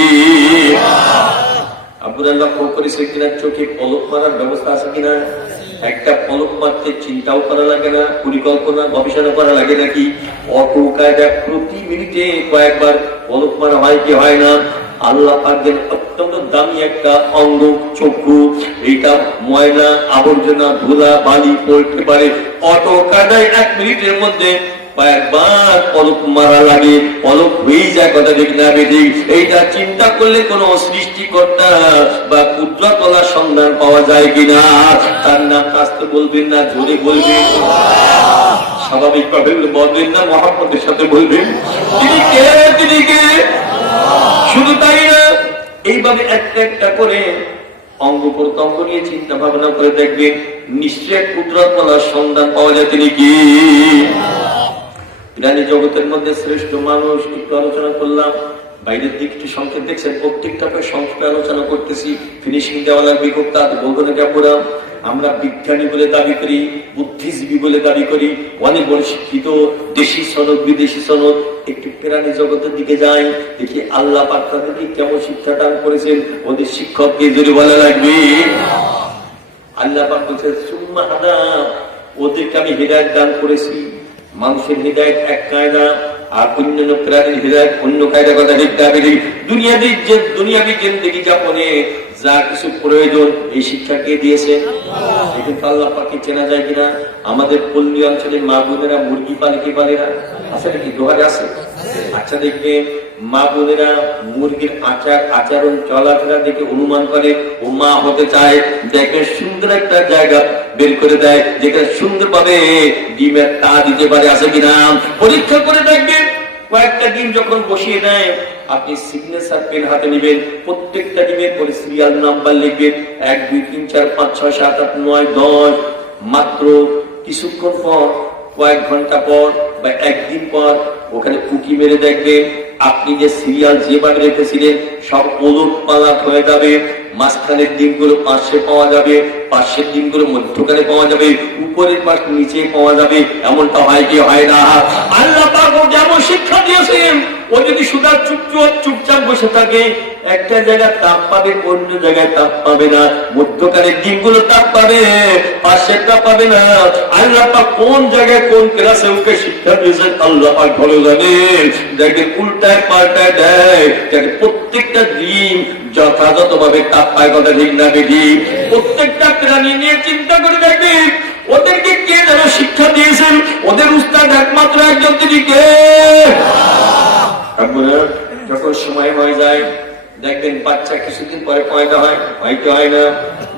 আপনারা লক্ষ্য করেছে কিনা চোখে পলক মারার ব্যবস্থা আছে কিনা? একটা পলক মারতে চিন্তাও করা লাগে না, পরিকল্পনা গবেষণা করা লাগে নাকি? অটো কায়দা প্রতি মিনিটে কয়েকবার পলক মারা হয় কি হয় না? আল্লাহ পাকের অত্যন্ত দামি একটা অঙ্গ চক্ষু, এটা ময়লা আবর্জনা ধুলা বালি পড়তে পারে। অটো কায়দায় 1 মিনিটের মধ্যে কয়েকবার পলক মারা লাগে, পলক হয়ে যায়। কথা ঠিক না বেঠিক? এইটা চিন্তা করলে কোন সৃষ্টিকর্তা বা কুদরতওয়ালার সন্ধান পাওয়া যায় কিনা? তার নাম কাস্তে বলবেন না, জোরে বলবেন, স্বাভাবিক ভাবে বলবেন না, মহব্বতের সাথে বলবেন। তিনি কে? তিনি কে? শুধু তাই না, এইভাবে একটা একটা করে অঙ্গ প্রত্যঙ্গ নিয়ে চিন্তা ভাবনা করে দেখবেন, নিশ্চয় কুদরতওয়ালার সন্ধান পাওয়া যায়। তিনি কি? প্রাণী জগতের মধ্যে শ্রেষ্ঠ মানুষ একটু আলোচনা করলাম, বাইরের দিক একটু সংক্ষেপ দেখছেন, প্রত্যেকটা সংক্ষেপে আলোচনা করতেছি। ফিনিশিং দেওয়া লাগবে খুব তাড়াতাড়ি, বলবো না কেপুরা। আমরা বিজ্ঞানী বলে দাবি করি, বুদ্ধিজীবী বলে দাবি করি, অনেক বড় শিক্ষিত, দেশি সনদ বিদেশি সনদ। একটু প্রাণী জগতের দিকে যাই, দেখি আল্লাহ পাক তাদেরকে কেমন শিক্ষা দান করেছেন। ওদের শিক্ষককে যদি বলা লাগবে, আল্লাহ পাক বলছে সুম্মা হাদা, ওদেরকে আমি হিদায়াত দান করেছি। মানুষের হৃদায়ত এক কায়দা, আর অন্যান্য প্রাণীর হৃদায়ত অন্য কায়দা। কথা ঠিক না বেঠিক? দুনিয়াবি জিন্দেগি যাপনে যা কিছু প্রয়োজন এই শিক্ষা কে দিয়েছে? কিন্তু আল্লাহ পাককে চেনা যায় কিনা? আমাদের পল্লী অঞ্চলে মা বোনেরা মুরগি পালে কি পালে না? আছে নাকি? দোহারে আছে। আচ্ছা, দেখবে মা বোনেরা মুরগির আচরণ চলাফেরা দেখে অনুমান করে ও মা হতে চায়। দেখে সুন্দর একটা জায়গা বের করে দেয় যেখানে সুন্দরভাবে ডিমের তা দিতে পারে। আছে কিনা? পরীক্ষা করে দেখবেন। কয়েকটা ডিম যখন বসিয়ে দেয়, আপনি সিগনেচার পেন হাতে নেবেন, প্রত্যেকটা ডিমের পরে সিরিয়াল নাম্বার লিখবেন, 1 2 3 4 5 6 7 8 9 10। মাত্র কিছুক্ষণ পর, কয়েক ঘন্টা পর বা একদিন পর ওখানে উকি মেরে দেখবেন আপনি যে সিরিয়াল যেভাবে রেখেছিলেন সব ওলট পালাট হয়ে যাবে। মাঝখানের ডিমগুলো পাশে পাওয়া যাবে, পাশের ডিমগুলো মধ্যখানে পাওয়া যাবে, উপরের পাশ নিচে পাওয়া যাবে। এমনটা হয় কি হয় না? আল্লাহ পাক যেমন শিক্ষা দিয়েছেন, ও যদি সুদা চুপচাপ বসে থাকে, একটা জায়গায় তাপ পাবে, অন্য জায়গায় তাপ পাবে না। মধ্যখানের ডিমগুলো তাপ পাবে, পাশেরটা পাবে না। আল্লাহ পাক কোন জায়গায় কোন ক্লাসে ওকে শিক্ষা দিয়েছেন আল্লাহ পাক ভালো জানেন। দেখেন উল্টায় পাল্টায় দেয়, প্রত্যেকটা ডিম যথাযথভাবে তাপ পায়। কথা ঠিক না বেঠিক? প্রত্যেকটা প্রাণী নিয়ে চিন্তা করে দেখবেন ওদেরকে কে যেন শিক্ষা দিয়েছেন। ওদের উস্তাদ একমাত্র একজন, তিনি কে? যখন সময় হয়ে যায় দেখবেন বাচ্চা কিছুদিন পরে পয়দা হয়, হয়তো হয় না।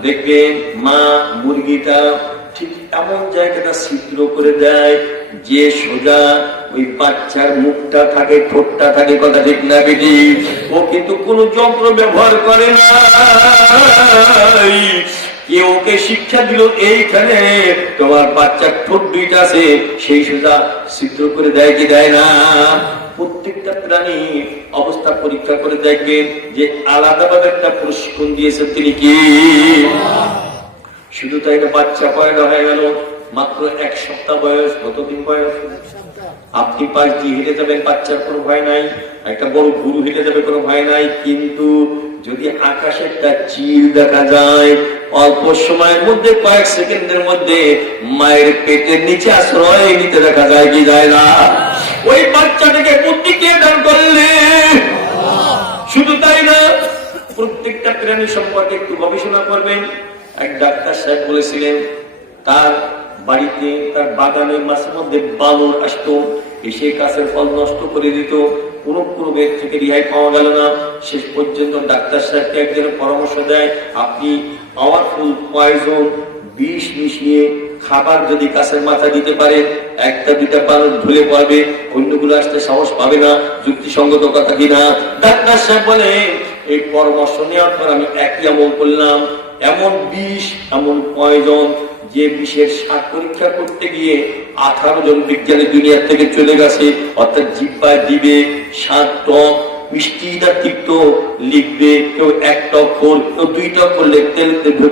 দেখবেন মা মুরগিটা ঠিক এমন জায়গাটা ছিদ্র করে দেয় যে সোজা ওই বাচ্চার মুখটা থাকে, ঠোঁটটা থাকে। কথা ঠিক না বেটি? ও কিন্তু কোন যন্ত্র ব্যবহার করে না। কেউ ওকে শিক্ষা দিল এইখানে তোমার বাচ্চার ঠোঁট দুইটা আছে, সেই সোজা ছিদ্র করে দেয় কি দেয় না? প্রত্যেকটা প্রাণী অবস্থা পরীক্ষা করে দেখবেন যে আলাদাভাবে একটা প্রশিক্ষণ দিয়েছে। তিনি কি? শুধু তাই না, বাচ্চা পয়দা হয়ে গেল, মাত্র 1 সপ্তাহ বয়স। কতদিন বয়স? আপনি পাশ দিয়ে হেঁটে যাবেন, বাচ্চার কোনো ভয় নাই। একটা বড় গরু হেঁটে যাবে, কোনো ভয় নাই। কিন্তু যদি আকাশে একটা চিল দেখা যায়, অল্প সময়ের মধ্যে, কয়েক সেকেন্ডের মধ্যে মায়ের পেটের নিচে আশ্রয় নিতে দেখা যায় কি যায় না? ওই বাচ্চাটাকে বুদ্ধি কে দান করলে? শুধু তাই না, প্রত্যেকটা প্রাণী সম্পর্কে একটু গবেষণা করবেন। এক ডাক্তার সাহেব বলেছিলেন তার বাড়িতে, তার বাগানে মাঝে মধ্যে বানর আসতো, এসে গাছের ফল নষ্ট করে দিত। কোন রোগের থেকে রেহাই পাওয়া গেল না। শেষ পর্যন্ত ডাক্তার সাহেবকে একদিন পরামর্শ দেয়, আপনি পাওয়ারফুল পয়জন বিষ মিশিয়ে খাবার যদি গাছের মাথা দিতে পারে, একটা দুইটা বানর ঢুলে পড়বে, অন্যগুলো আসতে সাহস পাবে না। যুক্তিসঙ্গত কথা কিনা? ডাক্তার সাহেব বলে এই পরামর্শ নেওয়ার পর আমি একই আমল করলাম। এমন বিষ, এমন পয়জন, যে বিষের স্বাদ পরীক্ষা করতে গিয়ে 18 জন বিজ্ঞানী দুনিয়ার থেকে চলে গেছে। অর্থাৎ জিহ্বায় দিবে স্বাদ টক, মিষ্টি না তিক্ত লিখবে, কেউ 1 টক কেউ 2 টক করলে তেল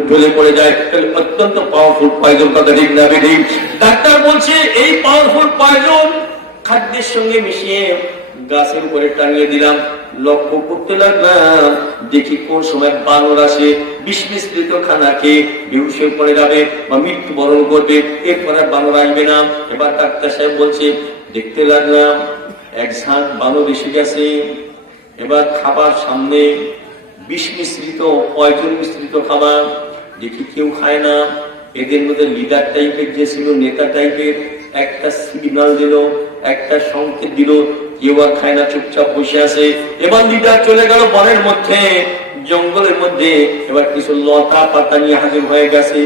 ঢলে পড়ে যায়। অত্যন্ত পাওয়ারফুল পয়জন, কথা ঠিক না বেঠিক? ডাক্তার বলছে এই পাওয়ারফুল পয়জন খাদ্যের সঙ্গে মিশিয়ে গাছের উপরে টাঙিয়ে দিলাম। লক্ষ্য করতে লাগলাম, দেখি কোন সময় বানর আসে, বিষ মিশ্রিত খানা খেয়ে বেহুশ হয়ে পড়ে যাবে বা মৃত্যুবরণ করবে, এরপর আর বানর আসবে না। এবার ডাক্তার সাহেব বলছে, দেখতে লাগলাম এক ঝাঁক বানর এসে গেছে। এবার খাবার সামনে, বিষ মিশ্রিত পয়জন মিশ্রিত খাবার, দেখি কেউ খায় না। এদের মধ্যে লিডার টাইপের যে ছিল, নেতা টাইপের, একটা সিগন্যাল দিল, একটা সংকেত দিল, কেউ আর খায় না, চুপচাপ বসে আছে। এবার লিডার চলে গেল বনের মধ্যে, জঙ্গলের মধ্যে। এবার কিছু লতা পাতা নিয়ে হাজির হয়ে গেছে।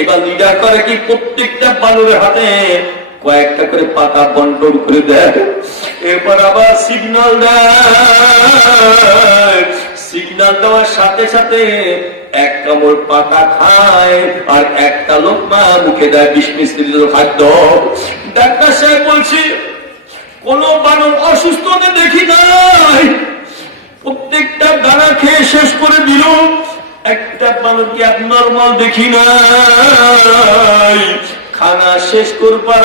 এবার লিডার করে কি, প্রত্যেকটা বানরের হাতে কয়েকটা করে পাতা বন্টন করে দেয়। এরপর আবার সিগন্যাল দেয়, সিগন্যাল দেওয়ার সাথে সাথে এক কামড় পাতা খায় আর একটা লোকমা মুখে দেয় বিষ মিশ্রিত খাদ্য। ডাক্তার সাহেব বলছে কোন বানর অসুস্থ দেখি নাই, প্রত্যেকটা দানা খেয়ে শেষ করে দিল। একটা বানরকে অ্যাবনরমাল দেখি নাই। খানা শেষ করবার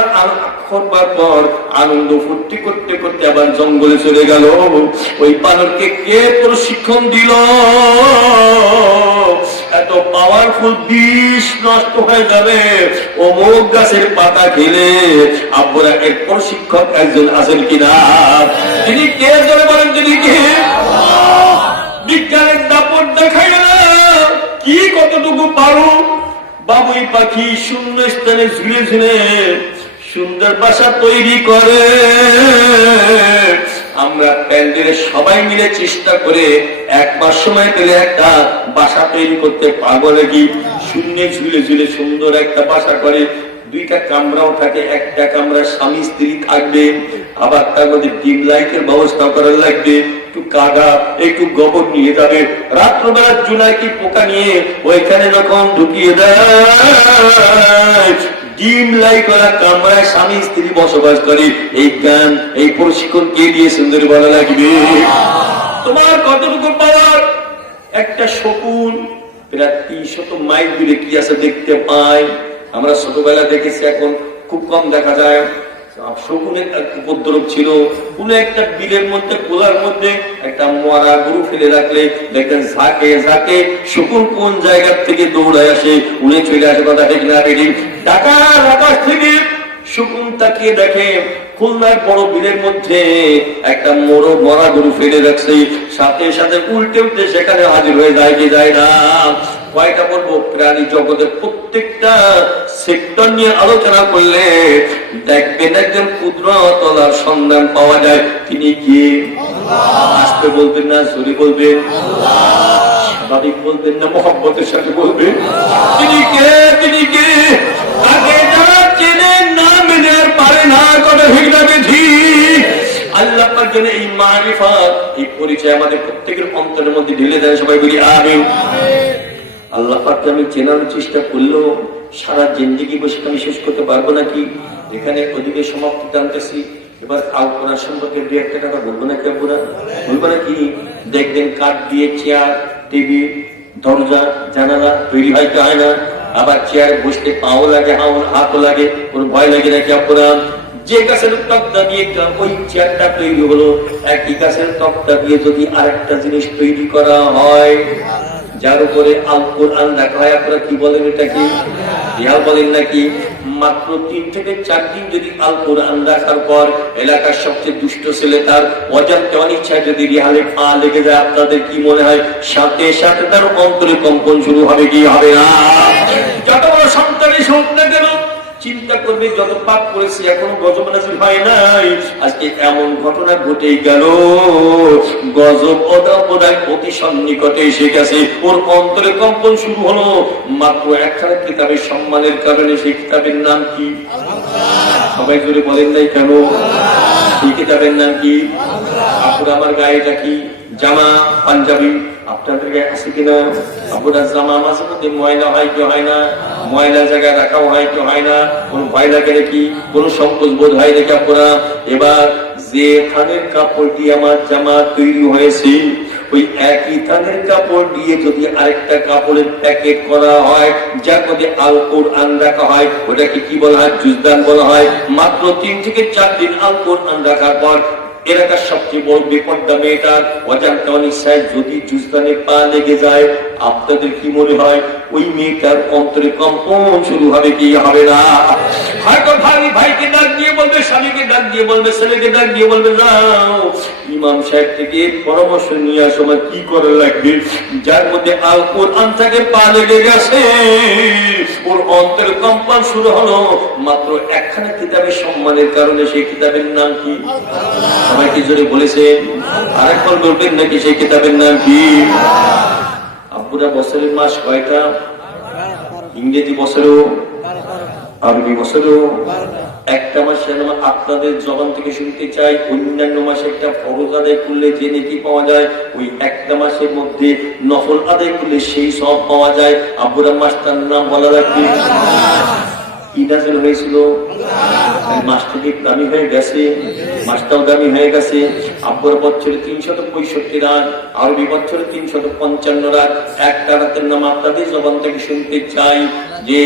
পর আনন্দ ফুর্তি করতে করতে আবার জঙ্গলে চলে গেল। ওই বানরকে কে প্রশিক্ষণ দিল? এত পাওয়ারফুল বিষ নষ্ট হয়ে যাবে অমুক গাছের পাতা খেলে। আপনারা এর প্রশিক্ষক একজন আছেন কিনা? তিনি কে জনে বলেন? তিনি কে? বিজ্ঞানের দাপট দেখাই না কি কতটুকু পারো। বাবুই পাখি শূন্য স্থানে ঝুলে ঝুলে সুন্দর বাসা তৈরি করে। আমরা প্যান্ডেলে সবাই মিলে চেষ্টা করে 1 মাস সময় পেলে একটা বাসা তৈরি করতে পারবো নাকি? শূন্যে ঝুলে ঝুলে সুন্দর একটা বাসা করে। 2টা কামরাও থাকে, একটা কামরা স্বামী স্ত্রী থাকবে, আবার তার মধ্যে ডিম লাইটের ব্যবস্থা করার লাগবে। একটু কাদা, একটু গোবর নিয়ে যাবে। রাত্রবেলা জুনাকি পোকা নিয়ে ওইখানে যখন ঢুকিয়ে দেয়, ডিম লাইট ওরা কামরায় স্বামী স্ত্রী বসবাস করে। এই জ্ঞান, এই প্রশিক্ষণ কে দিয়ে সুন্দর ভালো লাগবে? তোমার কতটুকু পাওয়ার? একটা শকুন প্রায় 300 মাইল দূরে কি আছে দেখতে পাই। আমরা ছোটবেলা দেখেছি, এখন খুব কম দেখা যায়। শকুনের উপদ্রব ছিল। কোন একটা বিলের মধ্যে, কোলার মধ্যে একটা মরা গরু ফেলে রাখলে দেখেন ঝাঁকে ঝাঁকে শকুন কোন জায়গা থেকে দৌড়ায় আসে, উড়ে চলে আসে। কথা ঠিক না বেঠিক? ঢাকার আকাশ থেকে শকুন তাকিয়ে দেখে খুলনার বড় বিলের মধ্যে একটা মরা গরু ফেলে রাখছে। সাথে সাথে উল্টে উল্টে সেখানে হাজির হয়ে যায় কি যায় না? কয়টা বলবো, প্রাণী জগতের প্রত্যেকটা সেক্টর নিয়ে আলোচনা করলে দেখবেন একজন কুদরতলার সন্ধান পাওয়া যায়। তিনি কি? আসতে বলবেন না, জোরে বলবেন, স্বাভাবিক বলবেন না, মহব্বতের সাথে বলবেন। তিনি কে? তিনি কে? তাকে যারা চেনে না মেনে আর পারে না, কথা ঠিক না ঠিক? আল্লাহ পাক যেন এই মারিফাত, এই পরিচয় আমাদের প্রত্যেকের অন্তরের মধ্যে ঢেলে দেয়। সবাই বলি আমিন। আল্লাহ পাককে আমি চেনার চেষ্টা করলেও সারা জিন্দেগি বসে আমি শেষ করতে পারবো নাকি? এখানে ওদিকে সমাপ্তি টানতেছি। এবার আল কোরআন সম্পর্কে 2-1 কথা বলবো নাকি? আপনারা বলবো নাকি? দেখবেন কাঠ দিয়ে চেয়ার, টেবিল, দরজা, জানালা তৈরি হয় কি হয় না? আবার চেয়ারে বসতে পাও লাগে, হাতও লাগে, ওর ভয় লাগে নাকি? আপনারা যে গাছের তক্তা দিয়ে ওই চেয়ারটা তৈরি হলো, একই গাছের তক্তা দিয়ে যদি আরেকটা জিনিস তৈরি করা হয় যার উপরে আল কোরআন লেখা হয়, আপনারা কি বলেন? এটা কি ইহা বলেন নাকি? মাত্র 3 থেকে 4 দিন যদি আল কোরআন রাখার পর এলাকার সবচেয়ে দুষ্ট ছেলে তার অজান্তে অনিচ্ছায় যদি রিহালে পা লেগে যায়, আপনাদের কি মনে হয়? সাথে সাথে তার অন্তরে কম্পন শুরু হবে কি হবে না? যত বড় সন্তানই হোক না কেন, চিন্তা করবে যত পাপ করেছে এখনো গজব নাযিল হয় নাই, আজকে এমন ঘটনা ঘটে গেল, গজব অদাপদায় অতি সন্নিকটে এসে গেছে। ওর অন্তরে কম্পন শুরু হলো। মাত্র একখানা কিতাবের সম্মানের কারণে সেই কিতাবের নাম কি? সবাই জোরে বলেন নাই কেন? সেই কিতাবের নাম কি? আপুরা আমার গায়েটা কি? জামা পাঞ্জাবি আপনাদের গায়ে আছে কিনা? আপুরা জামা মাঝে মধ্যে ময়লা হয় কি হয় না? ময়লা জায়গায় রাখাও হয় কি হয় না? কোন ভয় লাগে নাকি? কোন সংকোচ বোধ হয় নাকি? আপুরা এবার যে থানের কাপড় দিয়ে আমার জামা তৈরি হয়েছে, ওই একই থানের কাপড় দিয়ে যদি আরেকটা কাপড়ের প্যাকেট করা হয়, যার মধ্যে আল কোরআন রাখা হয়, ওটাকে কি বলা হয়? জুজদান বলা হয়। মাত্র 3 থেকে 4 দিন আল কোরআন রাখার পর এলাকার সবচেয়ে বড় বিপদটা মেয়েটার অজান্তে অনিশ্চয় যদি জুজদানে পা লেগে যায়, আপনাদের কি মনে হয় ওই মেয়েটার অন্তরে কম্পন শুরু হবে কি হবে না? হয়তো ভাইকে ডাক দিয়ে বলবে, স্বামীকে ডাক দিয়ে বলবে, ছেলেকে ডাক দিয়ে বলবে, যাও ইমাম সাহেব থেকে পরামর্শ নিয়ে আসো আমার কি করা লাগবে। যার মধ্যে আল কোরআন থেকে পা লেগে গেছে, ওর অন্তরে কম্পন শুরু হলো। মাত্র একখানা কিতাবের সম্মানের কারণে সেই কিতাবের নাম কি? সবাই কি জোরে বলেছেন? আরেকবার বলবেন নাকি সেই কিতাবের নাম কি? আব্বুরা বছরের মাস কয়টা? ইংরেজি বছরেও আরবি বছরেও একটা মাসে আপনাদের জবান থেকে শুনতে চাই, অন্যান্য মাসে একটা ফরজ আদায় করলে যে নেকি পাওয়া যায়, ওই একটা মাসের মধ্যে নফল আদায় করলে সেই সব পাওয়া যায়। আব্বুরা মাসটার নাম বলা রাখবে। কি নাযিল হয়েছিল? মাসটা কি দামি হয়ে গেছে? মাসটাও দামি হয়ে গেছে। আব্বুর বছরে 365 রাত, আরবি বছরে 355 রাত। একটা রাতের নাম আপনাদের জবান থেকে শুনতে চাই যে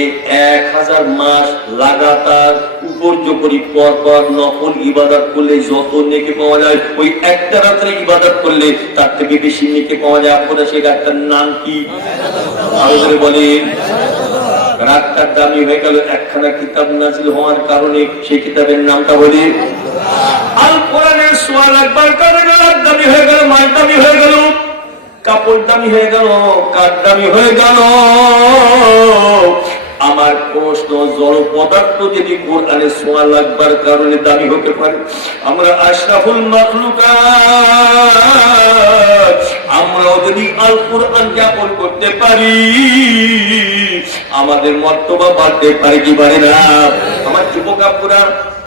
1000 মাস লাগাতার উপর্যপরি পর পর নফল ইবাদত করলে যত নেকি পাওয়া যায়, ওই একটা রাতের ইবাদত করলে তার থেকে বেশি নেকি পাওয়া যায়। আপনারা সেই রাতটার নাম কি? আরো করে বলেন। রাতটার দামি হয়ে গেল একখানা কিতাব নাযিল হওয়ার কারণে। সেই কিতাবের নামটা বলি আল কোরআনের সূরা একবার কারণে রাত দামি হয়ে গেল, মাল দামি হয়ে গেল, কাপড় দামি হয়ে গেল, কাঠ দামি হয়ে গেল। আমার প্রশ্ন, জড় পদার্থ যদি কোরআনের সূরা একবার কারণে দামি হতে পারে, আমরা আশরাফুল মাখলুকাত আমরাও যদি আল কোরআন জ্ঞাপন করতে পারি, আমাদের মর্তবা বাড়তে পারে কি পারে না? আমার যুবক আপুরা,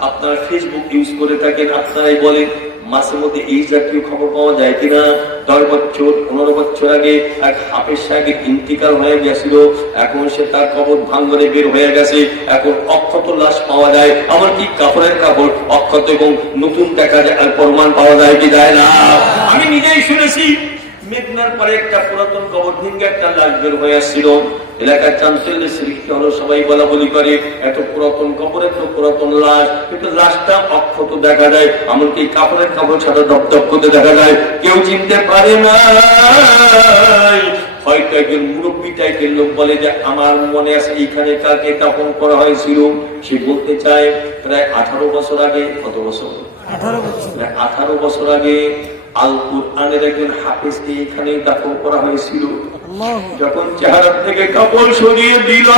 আপনারা ফেসবুক ইউজ করে থাকেন, আপনারাই বলেন মাঝে মধ্যে এই জাতীয় খবর পাওয়া যায় কিনা? 10 বছর 15 বছর আগে এক হাফেজ সাহেবের ইন্তিকাল হয়ে গেছিল, এখন সে তার কবর ভাঙরে বের হয়ে গেছে, এখন অক্ষত লাশ পাওয়া যায়। আমার কি কাপড়ের কাপড় অক্ষত এবং নতুন দেখা যায়, আর প্রমাণ পাওয়া যায় কি যায় না? আমি নিজেই শুনেছি মেঘনার পরে একটা পুরাতন কবর ভেঙে একটা লাশ বের হয়ে আসছিল। এলাকার চাঞ্চল্যের সৃষ্টি হলো, সবাই বলা বলি করে এত পুরাতন কবর, এত পুরাতন লাশ, কিন্তু লাশটা অক্ষত দেখা যায়, এমনকি কাপড়ের কাপড় ছাড়া দপদপ করতে দেখা যায়। কেউ চিনতে পারে না। হয়তো একজন মুরব্বী টাইপের লোক বলে যে আমার মনে আছে এইখানে কাকে দাফন করা হয়েছিল। সে বলতে চায় প্রায় 18 বছর আগে, কত বছর? 18 বছর আগে আল কোরআনের একজন হাফেজকে এখানে দাফন করা হয়েছিল। যখন চেহারা থেকে কাপড় সরিয়ে দিল,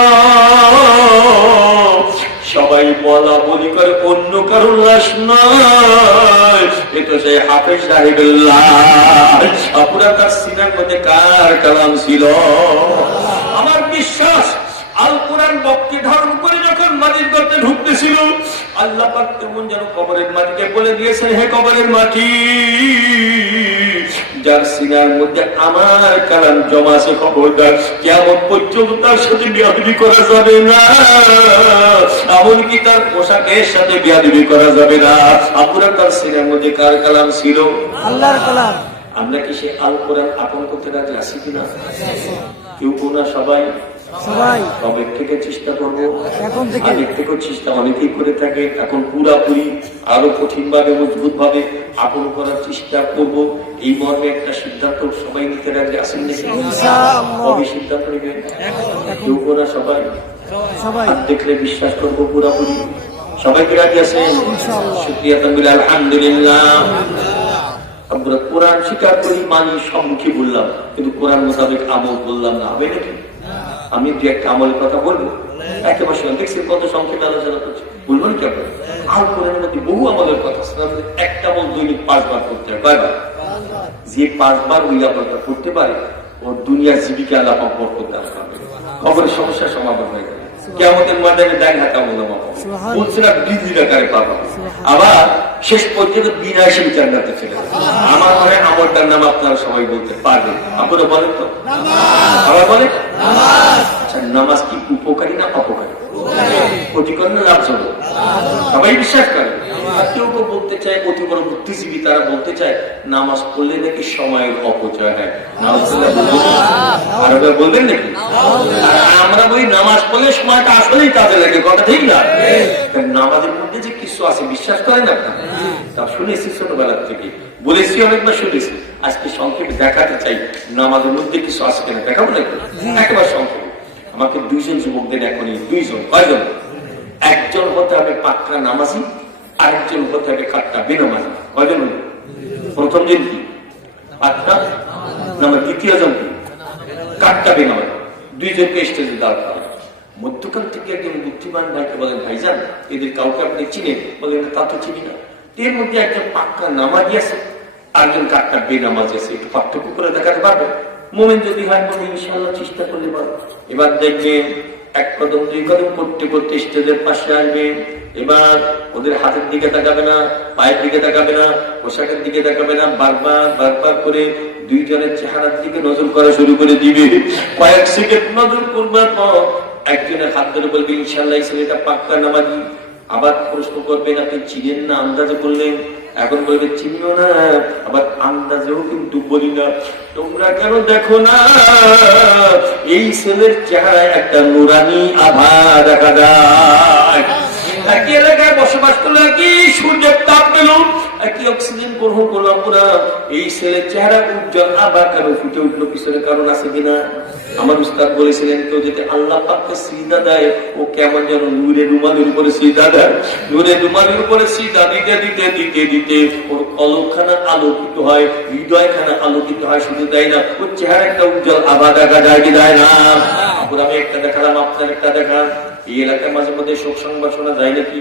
সবাই বলা বলি করে অন্য কারোর লাশ নয়, এটা সেই হাফেজ সাহেবের লাশ। আপনারা তার সিনার মধ্যে কার কালাম ছিল? আমার বিশ্বাস আল কোরআন বক্তি ধারণ করে যখন মাটির গর্তে ঢুকতেছিল, আল্লাহ পাক তেমন যেন কবরের মাটিকে বলে দিয়েছেন, হে কবরের মাটি, যার সিনার মধ্যে আমার কালাম জমা আছে, খবরদার কিয়ামত পর্যন্ত তার সাথে বিয়াদবি করা যাবে না, এমনকি তার পোশাকের সাথে বিয়াদবি করা যাবে না। আপনারা তার সিনার মধ্যে কার কালাম ছিল? আল্লাহর কালাম। আমরা কি সে আল কোরআন আপন করতে রাজি আছি কিনা? কেউ না, সবাই কবে থেকে চেষ্টা করবো? এখন থেকে। আগের থেকেও চেষ্টা অনেকেই করে থাকে। এখন পুরাপুরি আরো কঠিন ভাবে, মজবুত ভাবে আপন করার চেষ্টা করব। এই মর্মে একটা সিদ্ধান্ত সবাই নিতে রাজি আছেন নাকি? কবে সিদ্ধান্ত নেবেন? কেউ না, সবাই দেখলে বিশ্বাস করবো পুরাপুরি সবাইকে রাজি আছেন? শুকরিয়া তাকবীর, আলহামদুলিল্লাহ। আমরা কোরআন স্বীকার করি, মানি, সম্মুখী বললাম, কিন্তু কোরআন মোতাবেক আমল করলাম না, হবে নাকি? আমি দু একটা আমলের কথা বলবো, একেবারে শুনে দেখছি কত সংক্ষেপে আলোচনা করছি, বলবেন কি আপনার? আর কোরআনের মধ্যে বহু আমলের কথা, একটা আমল দৈনিক 5 বার করতে হয়। কয়বার? যে 5 বার ওই আমলটা করতে পারে ওর দুনিয়ার জীবিকা আল্লাহ বরকত দান করবে, খবরের সমস্যার সমাধান হয়ে যাবে, কিয়ামতের ময়দানে ডান হাতে আমলনামা পাবে, বলছে না ডিগ্রির আকারে পাবে, আবার শেষ পর্যন্ত বিনা হিসেবে জান্নাতে চলে যাবে। আমার মনে হয় আমলটার নাম আপনারা সবাই বলতে পারবেন, আপনারা বলেন তো? আবার বলেন। আচ্ছা, নামাজ কি উপকারী না অপকারী? ক্ষতিকর না লাভজনক? সবাই বিশ্বাস করে। আর কেউ কেউ বলতে চায়, অতি বড় বুদ্ধিজীবী তারা বলতে চায় নামাজ পড়লে নাকি সময়ের অপচয় হয়। আরো বলবেন নাকি? আমরা বলি নামাজ পড়লে সময়টা আসলেই কাজে লাগে, কথা ঠিক না? নামাজের মধ্যে যে কিছু আছে বিশ্বাস করেন আপনারা? তা শুনেছি ছোটবেলার থেকে, বলেছি অনেকবার, শুনেছি। আজকে সংক্ষেপে দেখাতে চাই নামাজের মধ্যে কিছু আছে কিনা, দেখাবো নাকি? একেবারে সংক্ষেপে আমাকে 2 জন যুবক দেন এখনই। 2 জন। কয়জন? একজন হতে হবে পাক্কা নামাজি, আরেকজন হতে হবে কাট্টা বেনামাজি। কয়জন হল? প্রথম জন কি? পাক্কা নামাজ। দ্বিতীয় জন কি? কাট্টা বেনামাজি। 2 জনকে স্টেজে দাঁড় করা। মধ্যখান থেকে একজন বুদ্ধিমান ভাইকে বলেন, ভাইজান এদের কাউকে আপনি চিনেন? বলেন, তা তো চিনি না। এর মধ্যে একজন পাক্কা নামাজি আছে, আরেকজন কাট্টা বেনামাজি আছে, একটু পার্থক্য করে দেখাতে পারবেন? মোমেন যদি হয় বলে ইনশাআল্লাহ চেষ্টা করলে পারবো। এবার দেখবেন 1 কদম 2 কদম করতে করতে স্টেজের পাশে আসবে। এবার ওদের হাতের দিকে তাকাবে না, পায়ের দিকে তাকাবে না, পোশাকের দিকে তাকাবে না, বারবার বারবার করে 2 জনের চেহারার দিকে নজর করা শুরু করে দিবে। কয়েক সেকেন্ড নজর করবার পর একজনের হাত ধরে বলবে, ইনশাআল্লাহ এই ছেলেটা পাক্কা নামাজি। আবার প্রশ্ন করবেন, আপনি চিনেন না? আন্দাজে বললেন। এখন বলবে, চিনিও না, আবার আন্দাজেও কিন্তু বলি না। তোমরা কেন দেখো না এই ছেলের চেহারায় একটা নুরানি আভা দেখা যায়? একই এলাকায় বসবাস করলো, একই সূর্যের তাপ পেল, একই অক্সিজেন গ্রহণ করলাম পুরা। এই ছেলের চেহারা উজ্জ্বল আভা কেন ফুটে উঠলো? পিছনে কারণ আছে কিনা? আমার উস্তাদ বলেছিলেন, কেউ যদি আল্লাহ পাককে সিজদা দেয় ও কেমন যেন নূরের রুমালের উপরে সিজদা দেয়। নূরের রুমালের উপরে সিজদা দিতে দিতে দিতে দিতে ওর কলবখানা আলোকিত হয়, হৃদয়খানা আলোকিত হয়। শুধু তাই না, ওর চেহারা একটা উজ্জ্বল আভা দেখা যায় কি যায় না? আমি একটা দেখালাম, আপনার একটা দেখান। এই এলাকার মাঝে মধ্যে শোক সংবাদ শোনা যায় নাকি?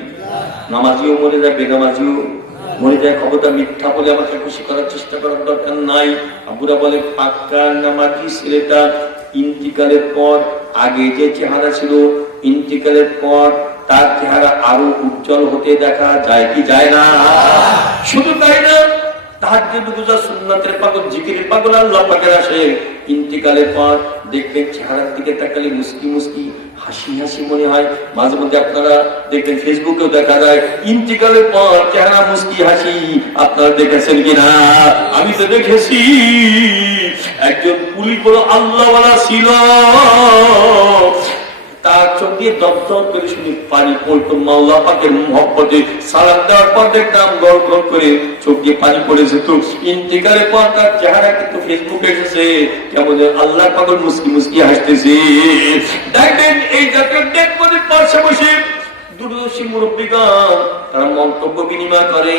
নামাজিও মরে যায়, বেনামাজিও মরে যায়। খবরটা মিথ্যা বলে আমাকে খুশি করার চেষ্টা করার দরকার নাই। আব্বুরা বলে, পাক্কা নামাজি ছেলেটা ইন্তিকালের পর আগে যে চেহারা ছিল, ইন্তিকালের পর তার চেহারা আরো উজ্জ্বল হতে দেখা যায় কি যায় না? শুধু তাই না, তাহাজ্জুদ গুজার, সুন্নাতের পাগল, জিকিরের পাগল আল্লাহ পাকের আসে। ইন্তিকালের পর দেখবেন চেহারার দিকে তাকালে মুস্কি মুস্কি হাসি হাসি মনে হয়। মাঝে মধ্যে আপনারা দেখবেন ফেসবুকেও দেখা যায় ইন্তিকালের পর চেহারা মুস্কি হাসি। আপনারা দেখেছেন কিনা? আমি তো দেখেছি। একজন পুলিশ বড় আল্লাহওয়ালা ছিল, তার চোখে দপদপ করে শুনে পানি পড়তো। মাওলা পাকের মহব্বতে সালাম দেওয়ার পর দেখতাম গড় গড় করে চোখ দিয়ে পানি পড়ে যেত। ইন্তিকালের পর তার চেহারা কিন্তু ফেসবুকে এসেছে, কেমন আল্লাহ পাগল মুস্কি মুস্কি হাসতেছে। দেখবেন এই জাতীয় ডেকমনের পাশে বসে দূরদর্শী মুরব্বীগণ তারা মন্তব্য বিনিময় করে।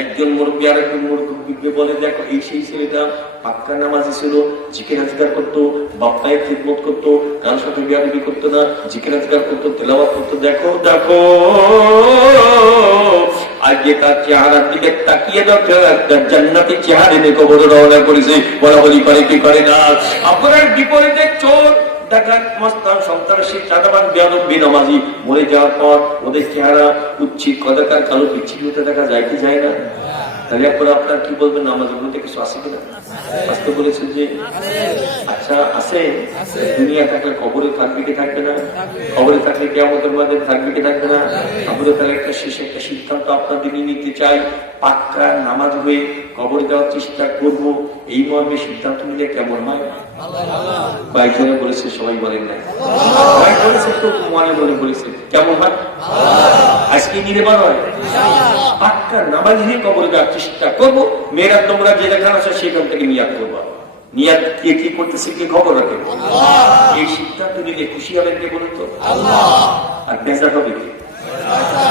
একজন মুরব্বী আর একজন মুরব্বীকে বলে, দেখো এই সেই ছেলেটা পাক্কা নামাজি ছিল, জিকির আজকার করতো, বাপ্পায়ের খিদমত করতো, কার সাথে বিয়াদবি করতো না, জিকির আজকার করতো, তেলাওয়াত করতো। দেখো দেখো আজকে তার চেহারার দিকে তাকিয়ে দেখো, একটা জান্নাতি চেহারা নিয়ে কবরে রওনা করেছে। বলাবলি করে কি করে না? আপনার বিপরীতে চোর, ডাকাত, মস্তান, সন্ত্রাসী, চাঁদাবাজ, বেয়াদব, বেনামাজি মরে যাওয়ার পর ওদের চেহারা উচ্ছিক, কদাকার, কালো বিচ্ছিন্নতা দেখা যায় কি যায় না? তাহলে আপনার কি বলবেন? নামাজের মধ্যে কিছু আছে কিনা? আসতে বলেছেন যে আচ্ছা আছে। দুনিয়া থাকলে কবরে থাকবে কি থাকবে না? কবরে থাকলে কিয়ামতের মাঝে থাকবে কি থাকবে না? আমরা তাহলে একটা শেষে একটা সিদ্ধান্ত আপনাদের নিতে চাই, পাক্কা নামাজ হয়ে কবরে দেওয়ার চেষ্টা করব। এই মর্মে সিদ্ধান্ত নিলে কেমন হয়? কয়েকজনে বলেছে, সবাই বলেন না। সবাই বলেছে তো মনে মনে বলেছে, কেমন হয়? আজকে নির্বাণ হয় পাক্কা নামাজ হয়ে কবরে দেওয়ার চেষ্টা করবো। মেয়েরা তোমরা যে যেখানে আছে সেখান থেকে নিয়াত করবো। নিয়াত কে কি করতেছে কি খবর রাখে? এই সিদ্ধান্ত নিলে খুশি হবেন কে বলুন তো? আর বেজার হবে কি?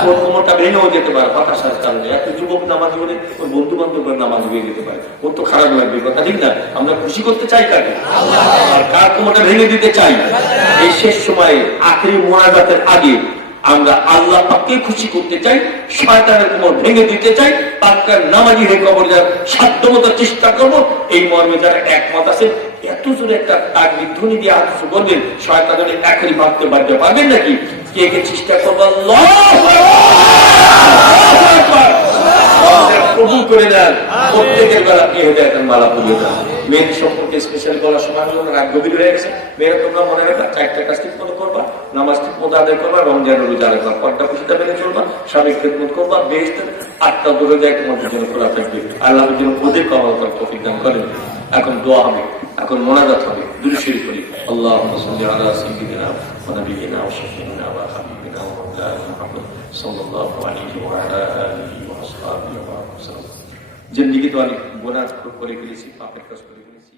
ওর কোমরটা ভেঙেও যেতে পারে হতাশার কারণে। একটা যুবক নামাজি হলে ওর বন্ধু বান্ধবের নামাজ ভেঙে যেতে পারে, ওর তো খারাপ লাগবে, কথা ঠিক না? আমরা খুশি করতে চাই কাকে? আর কার কোমরটা ভেঙে দিতে চাই? এই শেষ সময়ে আখেরি মোনাজাতের আগে আমরা আল্লাহ পাককে খুশি করতে চাই, শয়তানের কোমর ভেঙে দিতে চাই, পাক্কার নামাজি হয়ে কবর যাওয়ার সাধ্যমতো চেষ্টা করব। এই মর্মে যারা একমত আছে এত জোরে একটা তাকবীর ধ্বনি দিয়ে হাত উঁচু করবেন, শয়তানের এখনই ভাবতে বাধ্য পারবেন নাকি? কে কে চেষ্টা করবো? কবুল করে দেন। প্রত্যেকের বেলা কে হয়ে এখন মালা পুজো দেন। মেয়েদের সম্পর্কে স্পেশাল বলার সময় হলো, রাত গভীর হয়ে গেছে। মেয়েরা তোমরা মনে রাখা চারটা কাজ ঠিক মতো করবা, নামাজ ঠিক মতো আদায় করবা, রমজান রোজা রাখবা, পর্দা খুশিটা মেনে চলবা, স্বামীর খেদমত করবা, বেহেশতের 8টা দরজা তোমাদের জন্য খোলা থাকবে। আল্লাহ যেন ওদের কমাল করার তৌফিক দান করেন। এখন দোয়া হবে, এখন মোনাজাত হবে, দুরূদ শরীফ করি। আল্লাহুম্মা সাল্লি আলা সাইয়্যিদিনা ওয়া নাবিয়িনা ওয়া শাফিঈনা ওয়া হাবিবিনা ওয়া মাওলানা মুহাম্মদ সাল্লাল্লাহু আলাইহি ওয়া আলা আলিহি ওয়া আসহাবিহি ওয়া সাল্লাম। জিন্দেগি তো অনেক গুনাহ করে ফেলেছি, পাপের কাজ করে ফেলেছি।